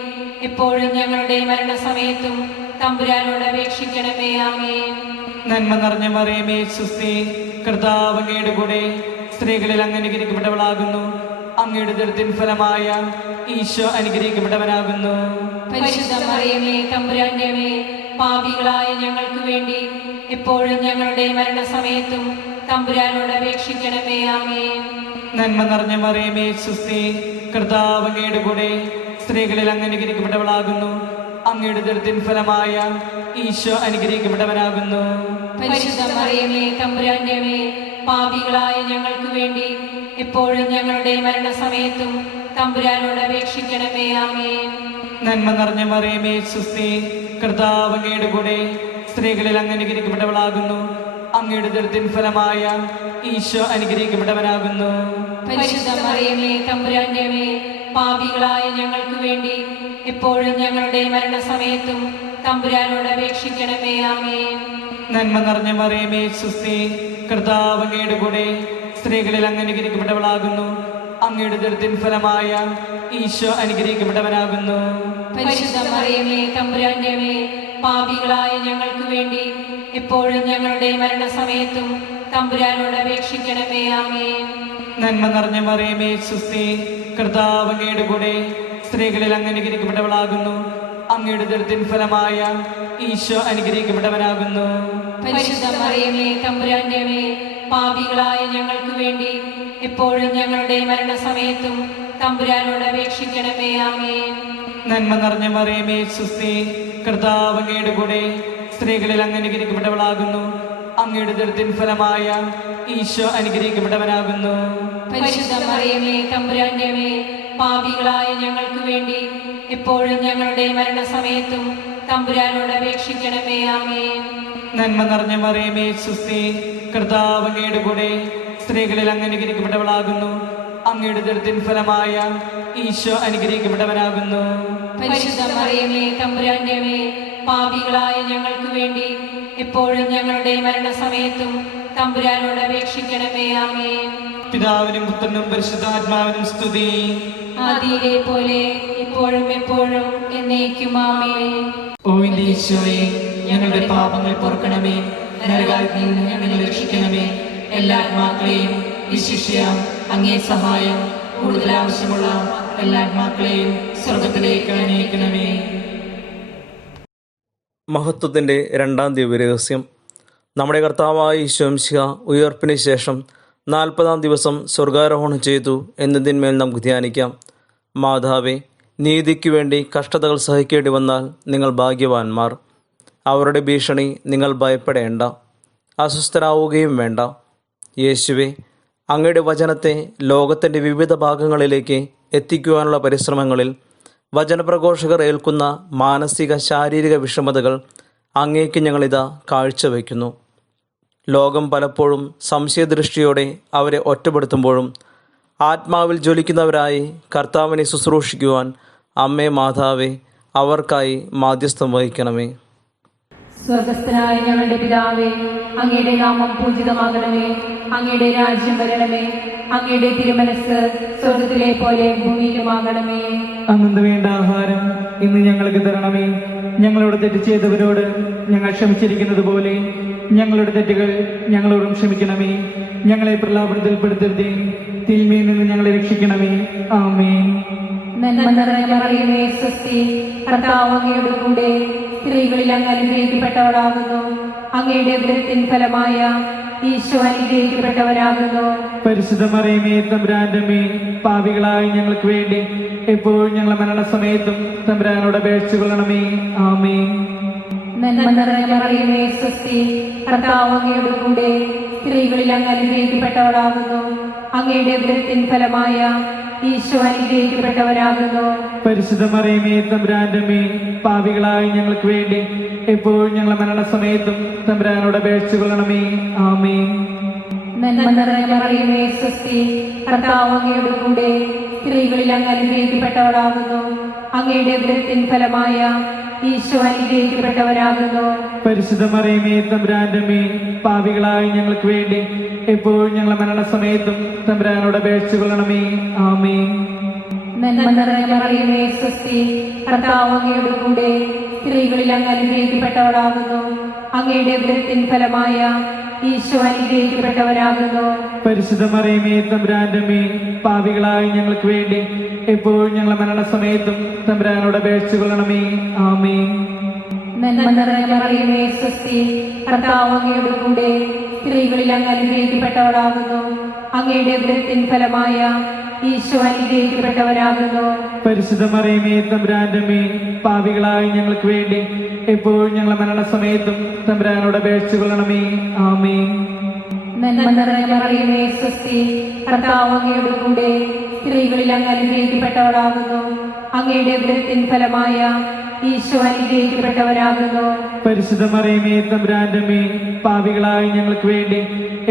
എപ്പോഴും ഞങ്ങളുടെ മരണസമയത്തും തമ്പുരാനോട് അപേക്ഷിക്കണമേ. ആമേൻ. നന്മ നിറഞ്ഞ മറിയമേ സുസ്തി, കർത്താവ് അങ്ങയുടെ കൂടെ സ്ത്രീകളിൽ അങ്ങ് അനുഗ്രഹിക്കപ്പെട്ടവളാകുന്നു. അങ്ങയുടെ ഉദരത്തിൻ ഫലമായ ഈശോ അനുഗ്രഹിക്കപ്പെട്ടവനാകുന്നു. പരിശുദ്ധ മറിയമേ തമ്പുരാന്റെ അമ്മേ, പാപികളായ ഞങ്ങൾക്ക് വേണ്ടി എപ്പോഴും ഞങ്ങളുടെ മരണസമയത്തും തമ്പുരാനോട് അപേക്ഷിക്കണമേ. ആമേൻ. നന്മ നിറഞ്ഞ മറിയമേ സുസ്തി, കർത്താവ് അങ്ങയുടെ കൂടെ സ്ത്രീകളിൽ അങ്ങ് അനുഗ്രഹിക്കപ്പെട്ടവളാകുന്നു. അങ്ങയുടെ ഉദരത്തിൻ ഫലമായ ഈശോ അനുഗ്രഹിക്കപ്പെട്ടവനാകുന്നു. പരിശുദ്ധ മറിയമേ തമ്പുരാന്റെ അമ്മേ, പാപികളായ ഞങ്ങൾക്ക് വേണ്ടി എപ്പോഴും ഞങ്ങളുടെ മരണസമയത്തും തമ്പുരാനോട് അപേക്ഷിക്കണമേ. ആമേൻ. നന്മ നിറഞ്ഞ മറിയമേ സുസ്തി, കർത്താവ് അങ്ങയുടെ കൂടെ സ്ത്രീകളിൽ അങ്ങ് അനുഗ്രഹിക്കപ്പെട്ടവളാകുന്നു. അങ്ങയുടെ ഉദരത്തിൻ ഫലമായ ഈശോ അനുഗ്രഹിക്കപ്പെട്ടവനാകുന്നു. പരിശുദ്ധ മറിയമേ തമ്പുരാന്റെ അമ്മേ, പാപികളായ ഞങ്ങൾക്ക് വേണ്ടി എപ്പോഴും ഞങ്ങളുടെ മരണസമയത്തും തമ്പുരാനോട് അപേക്ഷിക്കണമേ. ആമേൻ. നന്മ നിറഞ്ഞ മറിയമേ സുസ്തി, കർത്താവ് അങ്ങയുടെ കൂടെ സ്ത്രീകളിൽ അങ്ങ് അനുഗ്രഹിക്കപ്പെട്ടവളാകുന്നു. അങ്ങയുടെ ഉദരത്തിൻ ഫലമായ ഈശോ അനുഗ്രഹിക്കപ്പെട്ടവനാകുന്നു. പരിശുദ്ധ മറിയമേ തമ്പുരാന്റെ അമ്മേ, പാപികളായ ഞങ്ങൾക്ക് വേണ്ടി എപ്പോഴും ഞങ്ങളുടെ മരണസമയത്തും തമ്പുരാനോട് അപേക്ഷിക്കണമേ. ആമേൻ. നന്മ നിറഞ്ഞ മറിയമേ സുസ്തി, കർത്താവ് അങ്ങയുടെ കൂടെ സ്ത്രീകളിൽ അങ്ങ് അനുഗ്രഹിക്കപ്പെട്ടവളാകുന്നു. അങ്ങയുടെ ഉദരത്തിൻ ഫലമായ ഈശോ അനുഗ്രഹിക്കപ്പെട്ടവനാകുന്നു. പരിശുദ്ധ മറിയമേ തമ്പുരാന്റെ അമ്മേ, പാപികളായ ഞങ്ങൾക്ക് വേണ്ടി എപ്പോഴും ഞങ്ങളുടെ മരണസമയത്തും തമ്പുരാനോട് അപേക്ഷിക്കണമേ. ആമേൻ. നന്മ നിറഞ്ഞ മറിയമേ സുസ്തി, കർത്താവ് അങ്ങയുടെ കൂടെ സ്ത്രീകളിൽ അങ്ങ് അനുഗ്രഹിക്കപ്പെട്ടവളാകുന്നു. അങ്ങയുടെ ഉദരത്തിൻ ഫലമായ ഈശോ അനുഗ്രഹിക്കപ്പെട്ടവനാകുന്നു. പരിശുദ്ധ മറിയമേ തമ്പുരാന്റെ അമ്മേ, പാപികളായ ഞങ്ങൾക്ക് വേണ്ടി എപ്പോഴും ഞങ്ങളുടെ മരണസമയത്തും തമ്പുരാനോട് അപേക്ഷിക്കണമേ. ആമേൻ. നന്മ നിറഞ്ഞ മറിയമേ സുസ്തി, കർത്താവ് അങ്ങയുടെ കൂടെ സ്ത്രീകളിൽ അങ്ങ് അനുഗ്രഹിക്കപ്പെട്ടവളാകുന്നു. അങ്ങയുടെ ഉദരത്തിൻ ഫലമായ ഈശോ അനുഗ്രഹിക്കപ്പെട്ടവനാകുന്നു. പരിശുദ്ധ മറിയമേ തമ്പുരാന്റെ അമ്മേ, പാപികളായ ഞങ്ങൾക്ക് വേണ്ടി എപ്പോഴും ഞങ്ങളുടെ മരണസമയത്തും തമ്പുരാനോട് അപേക്ഷിക്കണമേ. ആമേൻ. പിതാവിനും പുത്രനും പരിശുദ്ധാത്മാവിനും സ്തുതി. ആദിയിലെ പോലെ ഇപ്പോഴും എപ്പോഴും എന്നേക്കും. ആമേൻ. ഓ എന്റെ ഈശോയെ, ഞങ്ങളുടെ പാപങ്ങൾ പൊറുക്കണമേ, നരകാഗ്നിയിൽ നിന്ന് ഞങ്ങളെ രക്ഷിക്കണമേ. എല്ലാ ആത്മാക്കളെയും വിശിഷ്യ അങ്ങേ സഹായം കൂടുതൽ ആവശ്യമുള്ള എല്ലാ ആത്മാക്കളെയും സ്വർഗത്തിലേക്ക് അനയിക്കണമേ. മഹത്വത്തിൻ്റെ രണ്ടാം ദിവ്യരഹസ്യം. നമ്മുടെ കർത്താവായ ഈശോ മിശിഹാ ഉയർപ്പിന് ശേഷം 40-ാം ദിവസം സ്വർഗാരോഹണം ചെയ്തു എന്നതിന്മേൽ നമുക്ക് ധ്യാനിക്കാം. മാതാവേ, നീതിക്ക് വേണ്ടി കഷ്ടതകൾ സഹിക്കേണ്ടി വന്നാൽ നിങ്ങൾ ഭാഗ്യവാന്മാർ. അവരുടെ ഭീഷണി നിങ്ങൾ ഭയപ്പെടേണ്ട, അസ്വസ്ഥരാവുകയും വേണ്ട. യേശുവേ, അങ്ങയുടെ വചനത്തെ ലോകത്തിൻ്റെ വിവിധ ഭാഗങ്ങളിലേക്ക് എത്തിക്കുവാനുള്ള പരിശ്രമങ്ങളിൽ വചനപ്രഘോഷകർ ഏൽക്കുന്ന മാനസിക ശാരീരിക വിഷമതകൾ അങ്ങേക്ക് ഞങ്ങളിതാ കാഴ്ചവെക്കുന്നു. ലോകം പലപ്പോഴും സംശയദൃഷ്ടിയോടെ അവരെ ഒറ്റപ്പെടുത്തുമ്പോഴും ആത്മാവിൽ ജ്വലിക്കുന്നവരായി കർത്താവിനെ ശുശ്രൂഷിക്കുവാൻ അമ്മേ മാതാവേ, അവർക്കായി മാധ്യസ്ഥം വഹിക്കണമേ. സ്വർഗസ്ഥനായ ഞങ്ങളുടെ പിതാവേ, അങ്ങയുടെ നാമം പൂജിതമാകണമേ. അങ്ങയുടെ രാജ്യം വരണമേ. അങ്ങയുടെ തിരുമനസ് സ്വർഗത്തിലെ പോലെ ഭൂമിയിലുമാകണമേ. അന്നു വേണ്ട ആഹാരം ഇന്ന് ഞങ്ങൾക്ക് തരണമേ. ഞങ്ങളോട് തെറ്റ് ചെയ്തവരോട് ഞങ്ങൾ ക്ഷമിച്ചിരിക്കുന്നത് പോലെ ഞങ്ങളുടെ തെറ്റുകൾ ഞങ്ങളോടും ക്ഷമിക്കണമേ. ഞങ്ങളെ പ്രലാപനത്തിൽപ്പെടുത്തരുതേ, തിന്മയിൽ നിന്ന് ഞങ്ങളെ രക്ഷിക്കണമേ. ആമേൻ. നന്മ നിറഞ്ഞ മറിയമേ സ്വസ്തി, കർത്താവ് അങ്ങയുടെ കൂടെ സ്ത്രീകളിൽ അങ്ങ് അനുഗ്രഹിക്കപ്പെട്ടവളാകുന്നു. അങ്ങയുടെ ഉദരത്തിൻ ഫലമായ ഈശോ അനുഗ്രഹിക്കപ്പെട്ടവരാകുന്നു. പരിശുദ്ധ മറിയമേ തമ്പുരാന്റെ അമ്മേ, പാപികളായ ഞങ്ങൾക്ക് വേണ്ടി എപ്പോഴും ഞങ്ങളുടെ മരണസമയത്തും തമ്പുരാനോട് അപേക്ഷിച്ചു കൊള്ളണമേ. ആമേൻ. നന്മ നിറഞ്ഞ മറിയമേ സ്വസ്തി, കർത്താവ് അങ്ങയുടെ കൂടെ സ്ത്രീകളിൽ അങ്ങ് അനുഗ്രഹിക്കപ്പെട്ടവളാകുന്നു. അങ്ങയുടെ ഉദരത്തിൻ ഫലമായ ഈശോ അനുഗ്രഹിക്കപ്പെട്ടവരാകുന്നു. പരിശുദ്ധ മറിയമേ തമ്പുരാന്റെ അമ്മേ, പാപികളായ ഞങ്ങൾക്ക് വേണ്ടി എപ്പോഴും ഞങ്ങളുടെ മരണസമയത്തും തമ്പുരാനോട് അപേക്ഷിച്ചു കൊള്ളണമേ. ആമേൻ. നന്മ നിറഞ്ഞ മറിയമേ സ്വസ്തി, കർത്താവ് അങ്ങയുടെ കൂടെ സ്ത്രീകളിൽ അങ്ങ് അനുഗ്രഹിക്കപ്പെട്ടവളാകുന്നു. അങ്ങയുടെ ഉദരത്തിൻ ഫലമായ ഈശോ അനുഗ്രഹിക്കപ്പെട്ടവരാകുന്നു. പരിശുദ്ധ മറിയമേ തമ്പുരാന്റെ അമ്മേ, പാപികളായ ഞങ്ങൾക്ക് വേണ്ടി എപ്പോഴും ഞങ്ങളുടെ മരണസമയത്തും തമ്പുരാനോട് അപേക്ഷിച്ചുകൊള്ളണമേ. ആമേൻ. നന്മ നിറഞ്ഞ മറിയമേ സ്വസ്തി, കർത്താവ് അങ്ങയുടെ കൂടെ സ്ത്രീകളിൽ അങ്ങ് അനുഗ്രഹിക്കപ്പെട്ടവളാകുന്നു. അങ്ങയുടെ ഉദരത്തിൻ ഫലമായ ഈശോ അനുഗ്രഹിക്കപ്പെട്ടവരാകുന്നു. പരിശുദ്ധ മറിയമേ തമ്പുരാന്റെ അമ്മേ, പാപികളായ ഞങ്ങൾക്ക് വേണ്ടി എപ്പോഴും ഞങ്ങളുടെ മരണസമയത്തും തമ്പുരാനോട് അപേക്ഷിച്ചുകൊള്ളണമേ. ആമേൻ. നന്മ നിറഞ്ഞ മറിയമേ സ്വസ്തി, കർത്താവ് അങ്ങയുടെ കൂടെ സ്ത്രീകളിൽ അങ്ങ് അനുഗ്രഹിക്കപ്പെട്ടവളാകുന്നു. അങ്ങയുടെ ഉദരത്തിൻ ഫലമായ ഈശോ അനുഗ്രഹിക്കപ്പെട്ടവരാകുന്നു. പരിശുദ്ധ മറിയമേ തമ്പുരാന്റെ അമ്മേ, പാപികളായ ഞങ്ങൾക്ക് വേണ്ടി എപ്പോഴും ഞങ്ങളുടെ മരണസമയത്തും തമ്പുരാനോട് അപേക്ഷിച്ചുകൊള്ളണമേ. ആമേൻ. നന്മ നിറഞ്ഞ മറിയമേ സ്വസ്തി, കർത്താവ് അങ്ങയുടെ കൂടെ സ്ത്രീകളിൽ അങ്ങ് അനുഗ്രഹിക്കപ്പെട്ടവളാകുന്നു. അങ്ങയുടെ ഉദരത്തിൻ ഫലമായ ഈശോ അനുഗ്രഹിക്കപ്പെട്ടവരാകുന്നു. പരിശുദ്ധ മറിയമേ തമ്പുരാന്റെ അമ്മേ, പാപികളായ ഞങ്ങൾക്ക് വേണ്ടി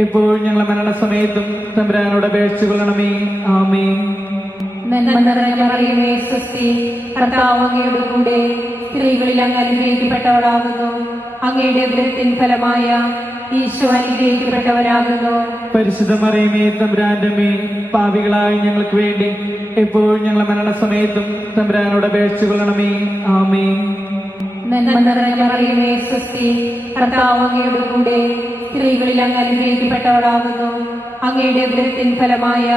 എപ്പോഴും ഞങ്ങളുടെ മരണസമയത്തും തമ്പുരാനോട് അപേക്ഷിച്ചുകൊള്ളണമേ. ആമേൻ. നന്മ നിറഞ്ഞ മറിയമേ സ്വസ്തി, കർത്താവ് അങ്ങയുടെ കൂടെ സ്ത്രീകളിൽ അങ്ങ് അനുഗ്രഹിക്കപ്പെട്ടവളാകുന്നു. അങ്ങയുടെ ഉദരത്തിൻ ഫലമായ ഈശോ അനുഗ്രഹിക്കപ്പെട്ടവരാകുന്നു. പരിശുദ്ധ മറിയമേ തമ്പുരാന്റെ അമ്മേ, പാപികളായ ഞങ്ങൾക്ക് വേണ്ടി എപ്പോഴും ഞങ്ങളുടെ മരണസമയത്തും തമ്പുരാനോട് അപേക്ഷിച്ചുകൊള്ളണമേ. ആമേൻ. നന്മ നിറഞ്ഞ മറിയമേ സ്വസ്തി, കർത്താവ് അങ്ങയുടെ കൂടെ സ്ത്രീകളിൽ അങ്ങ് അനുഗ്രഹിക്കപ്പെട്ടവളാകുന്നു. അങ്ങയുടെ ഉദരത്തിൻ ഫലമായ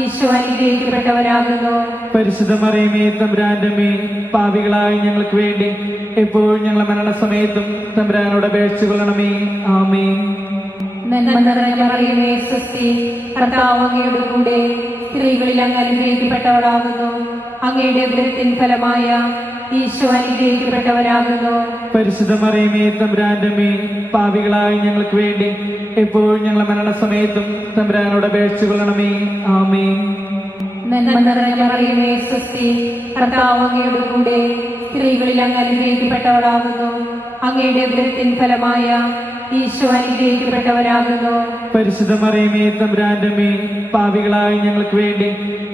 ഈശോ അനുഗ്രഹിക്കപ്പെട്ടവരാകുന്നു. പരിശുദ്ധ മറിയമേ തമ്പുരാന്റെ അമ്മേ, പാപികളായ ഞങ്ങൾക്ക് വേണ്ടി എപ്പോഴും ഞങ്ങളുടെ മരണസമയത്തും തമ്പുരാനോട് അപേക്ഷിച്ചുകൊള്ളണമേ. ആമേൻ. നന്മ നിറഞ്ഞ മറിയമേ സ്വസ്തി, കർത്താവ് അങ്ങയുടെ കൂടെ സ്ത്രീകളിൽ അങ്ങ് അനുഗ്രഹിക്കപ്പെട്ടവളാകുന്നു. അങ്ങയുടെ ഉദരത്തിൻ ഫലമായ ഈശോ അനുഗ്രഹിക്കപ്പെട്ടവരാകുന്നു. പരിശുദ്ധ മറിയമേ തമ്പുരാന്റെ അമ്മേ, പാപികളായ ഞങ്ങൾക്ക് വേണ്ടി എപ്പോഴും ഞങ്ങളുടെ മരണസമയത്തും തമ്പുരാനോട് അപേക്ഷിച്ചുകൊള്ളണമേ. ആമേൻ. നന്മ നിറഞ്ഞ മറിയമേ സ്വസ്തി, കർത്താവ് അങ്ങയുടെ കൂടെ സ്ത്രീകളിൽ അങ്ങ് അനുഗ്രഹിക്കപ്പെട്ടവളാകുന്നു. അങ്ങയുടെ ഉദരത്തിൻ ഫലമായ ഈശോ അനുഗ്രഹിക്കപ്പെട്ടവരാകുന്നു. പരിശുദ്ധ മറിയമേ തമ്പുരാന്റെ അമ്മേ, പാപികളായ ഞങ്ങൾക്ക് വേണ്ടി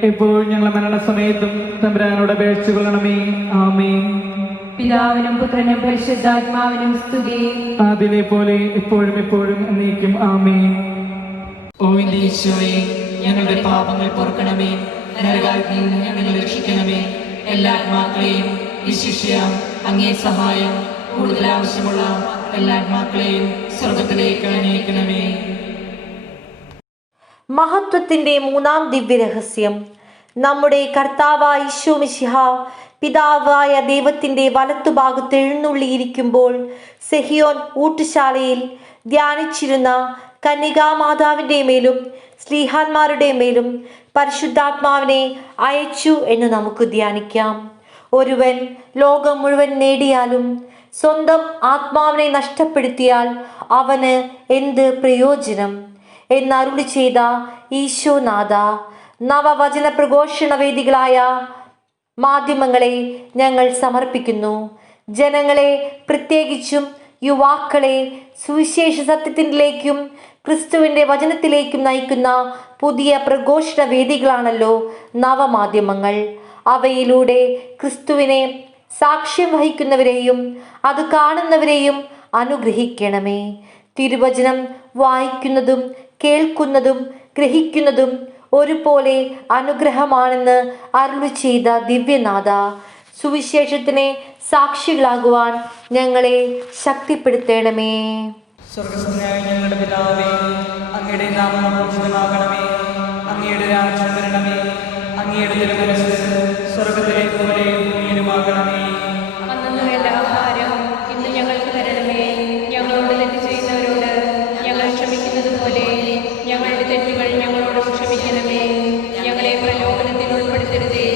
എപ്പോഴും ഞങ്ങളുടെ മരണസമയത്തും തമ്പുരാനോട് അപേക്ഷിച്ചുകൊള്ളണമേ. ആമേൻ. പിതാവിനും പുത്രനും പരിശുദ്ധാത്മാവിനും സ്തുതി. അതിലെ പോലെ എപ്പോഴും എപ്പോഴും എന്നേക്കും. ആമേൻ. ഓ എന്റെ ഈശോയെ, ഞങ്ങളുടെ പാപങ്ങൾ പൊറുക്കണമേ, നരകാഗ്നിയിൽ നിന്ന് ഞങ്ങളെ രക്ഷിക്കണമേ. എല്ലാ ആത്മാക്കളെയും വിശിഷ്യ അങ്ങേ സഹായം കൂടുതൽ ആവശ്യമുള്ള എല്ലാ ആത്മാക്കളെയും സ്വർഗത്തിലേക്ക് അനയിക്കണമേ. മഹത്വത്തിന്റെ മൂന്നാം ദിവ്യരഹസ്യം. നമ്മുടെ കർത്താവായ ഈശോ മിശിഹ പിതാവായ ദൈവത്തിന്റെ വലത്തുഭാഗത്ത് എഴുന്നള്ളിയിരിക്കുമ്പോൾ സെഹിയോൻ ഊട്ടുശാലയിൽ ധ്യാനിച്ചിരുന്ന കന്യകാമാതാവിന്റെ മേലും ശ്ലീഹാന്മാരുടെ മേലും പരിശുദ്ധാത്മാവിനെ അയച്ചു എന്ന് നമുക്ക് ധ്യാനിക്കാം. ഒരുവൻ ലോകം മുഴുവൻ നേടിയാലും സ്വന്തം ആത്മാവിനെ നഷ്ടപ്പെടുത്തിയാൽ അവന് എന്ത് പ്രയോജനം എന്നരുളി ചെയ്ത ഈശോനാഥ, നവവചന പ്രഘോഷണ വേദികളായ മാധ്യമങ്ങളെ ഞങ്ങൾ സമർപ്പിക്കുന്നു. ജനങ്ങളെ, പ്രത്യേകിച്ചും യുവാക്കളെ സുവിശേഷ സത്യത്തിലേക്കും ക്രിസ്തുവിൻ്റെ വചനത്തിലേക്കും നയിക്കുന്ന പുതിയ പ്രഘോഷണ വേദികളാണല്ലോ നവമാധ്യമങ്ങൾ. അവയിലൂടെ ക്രിസ്തുവിനെ സാക്ഷ്യം വഹിക്കുന്നവരെയും അത് കാണുന്നവരെയും അനുഗ്രഹിക്കണമേ. തിരുവചനം വായിക്കുന്നതും കേൾക്കുന്നതും ഗ്രഹിക്കുന്നതും ഒരുപോലെ അനുഗ്രഹമാണെന്ന് അരുളി ചെയ്ത ദിവ്യനാഥ, സുവിശേഷത്തിന് സാക്ഷികളാകുവാൻ ഞങ്ങളെ ശക്തിപ്പെടുത്തണമേ. സ്വർഗസ്ഥനായ ഞങ്ങളുടെ പിതാവേ, അങ്ങയുടെ നാമം പൂജിതമാകണമേ. അങ്ങയുടെ രാജ്യം വരണമേ. അങ്ങയുടെ തിരുമനസ്സ് സ്വർഗത്തിലെ പോലെ ഭൂമിയിലുമാകണമേ. അന്നു വേണ്ട ആഹാരം ഇന്ന് ഞങ്ങൾക്ക് തരണമേ. ഞങ്ങളോട് തെറ്റ് ചെയ്യുന്നവരോട് ഞങ്ങൾ ക്ഷമിക്കുന്നത് പോലെ ഞങ്ങളുടെ തെറ്റുകൾ ഞങ്ങളോട് ക്ഷമിക്കണമേ. ഞങ്ങളെ പ്രലോഭനത്തിൽ ഉൾപ്പെടുത്തരുതേ,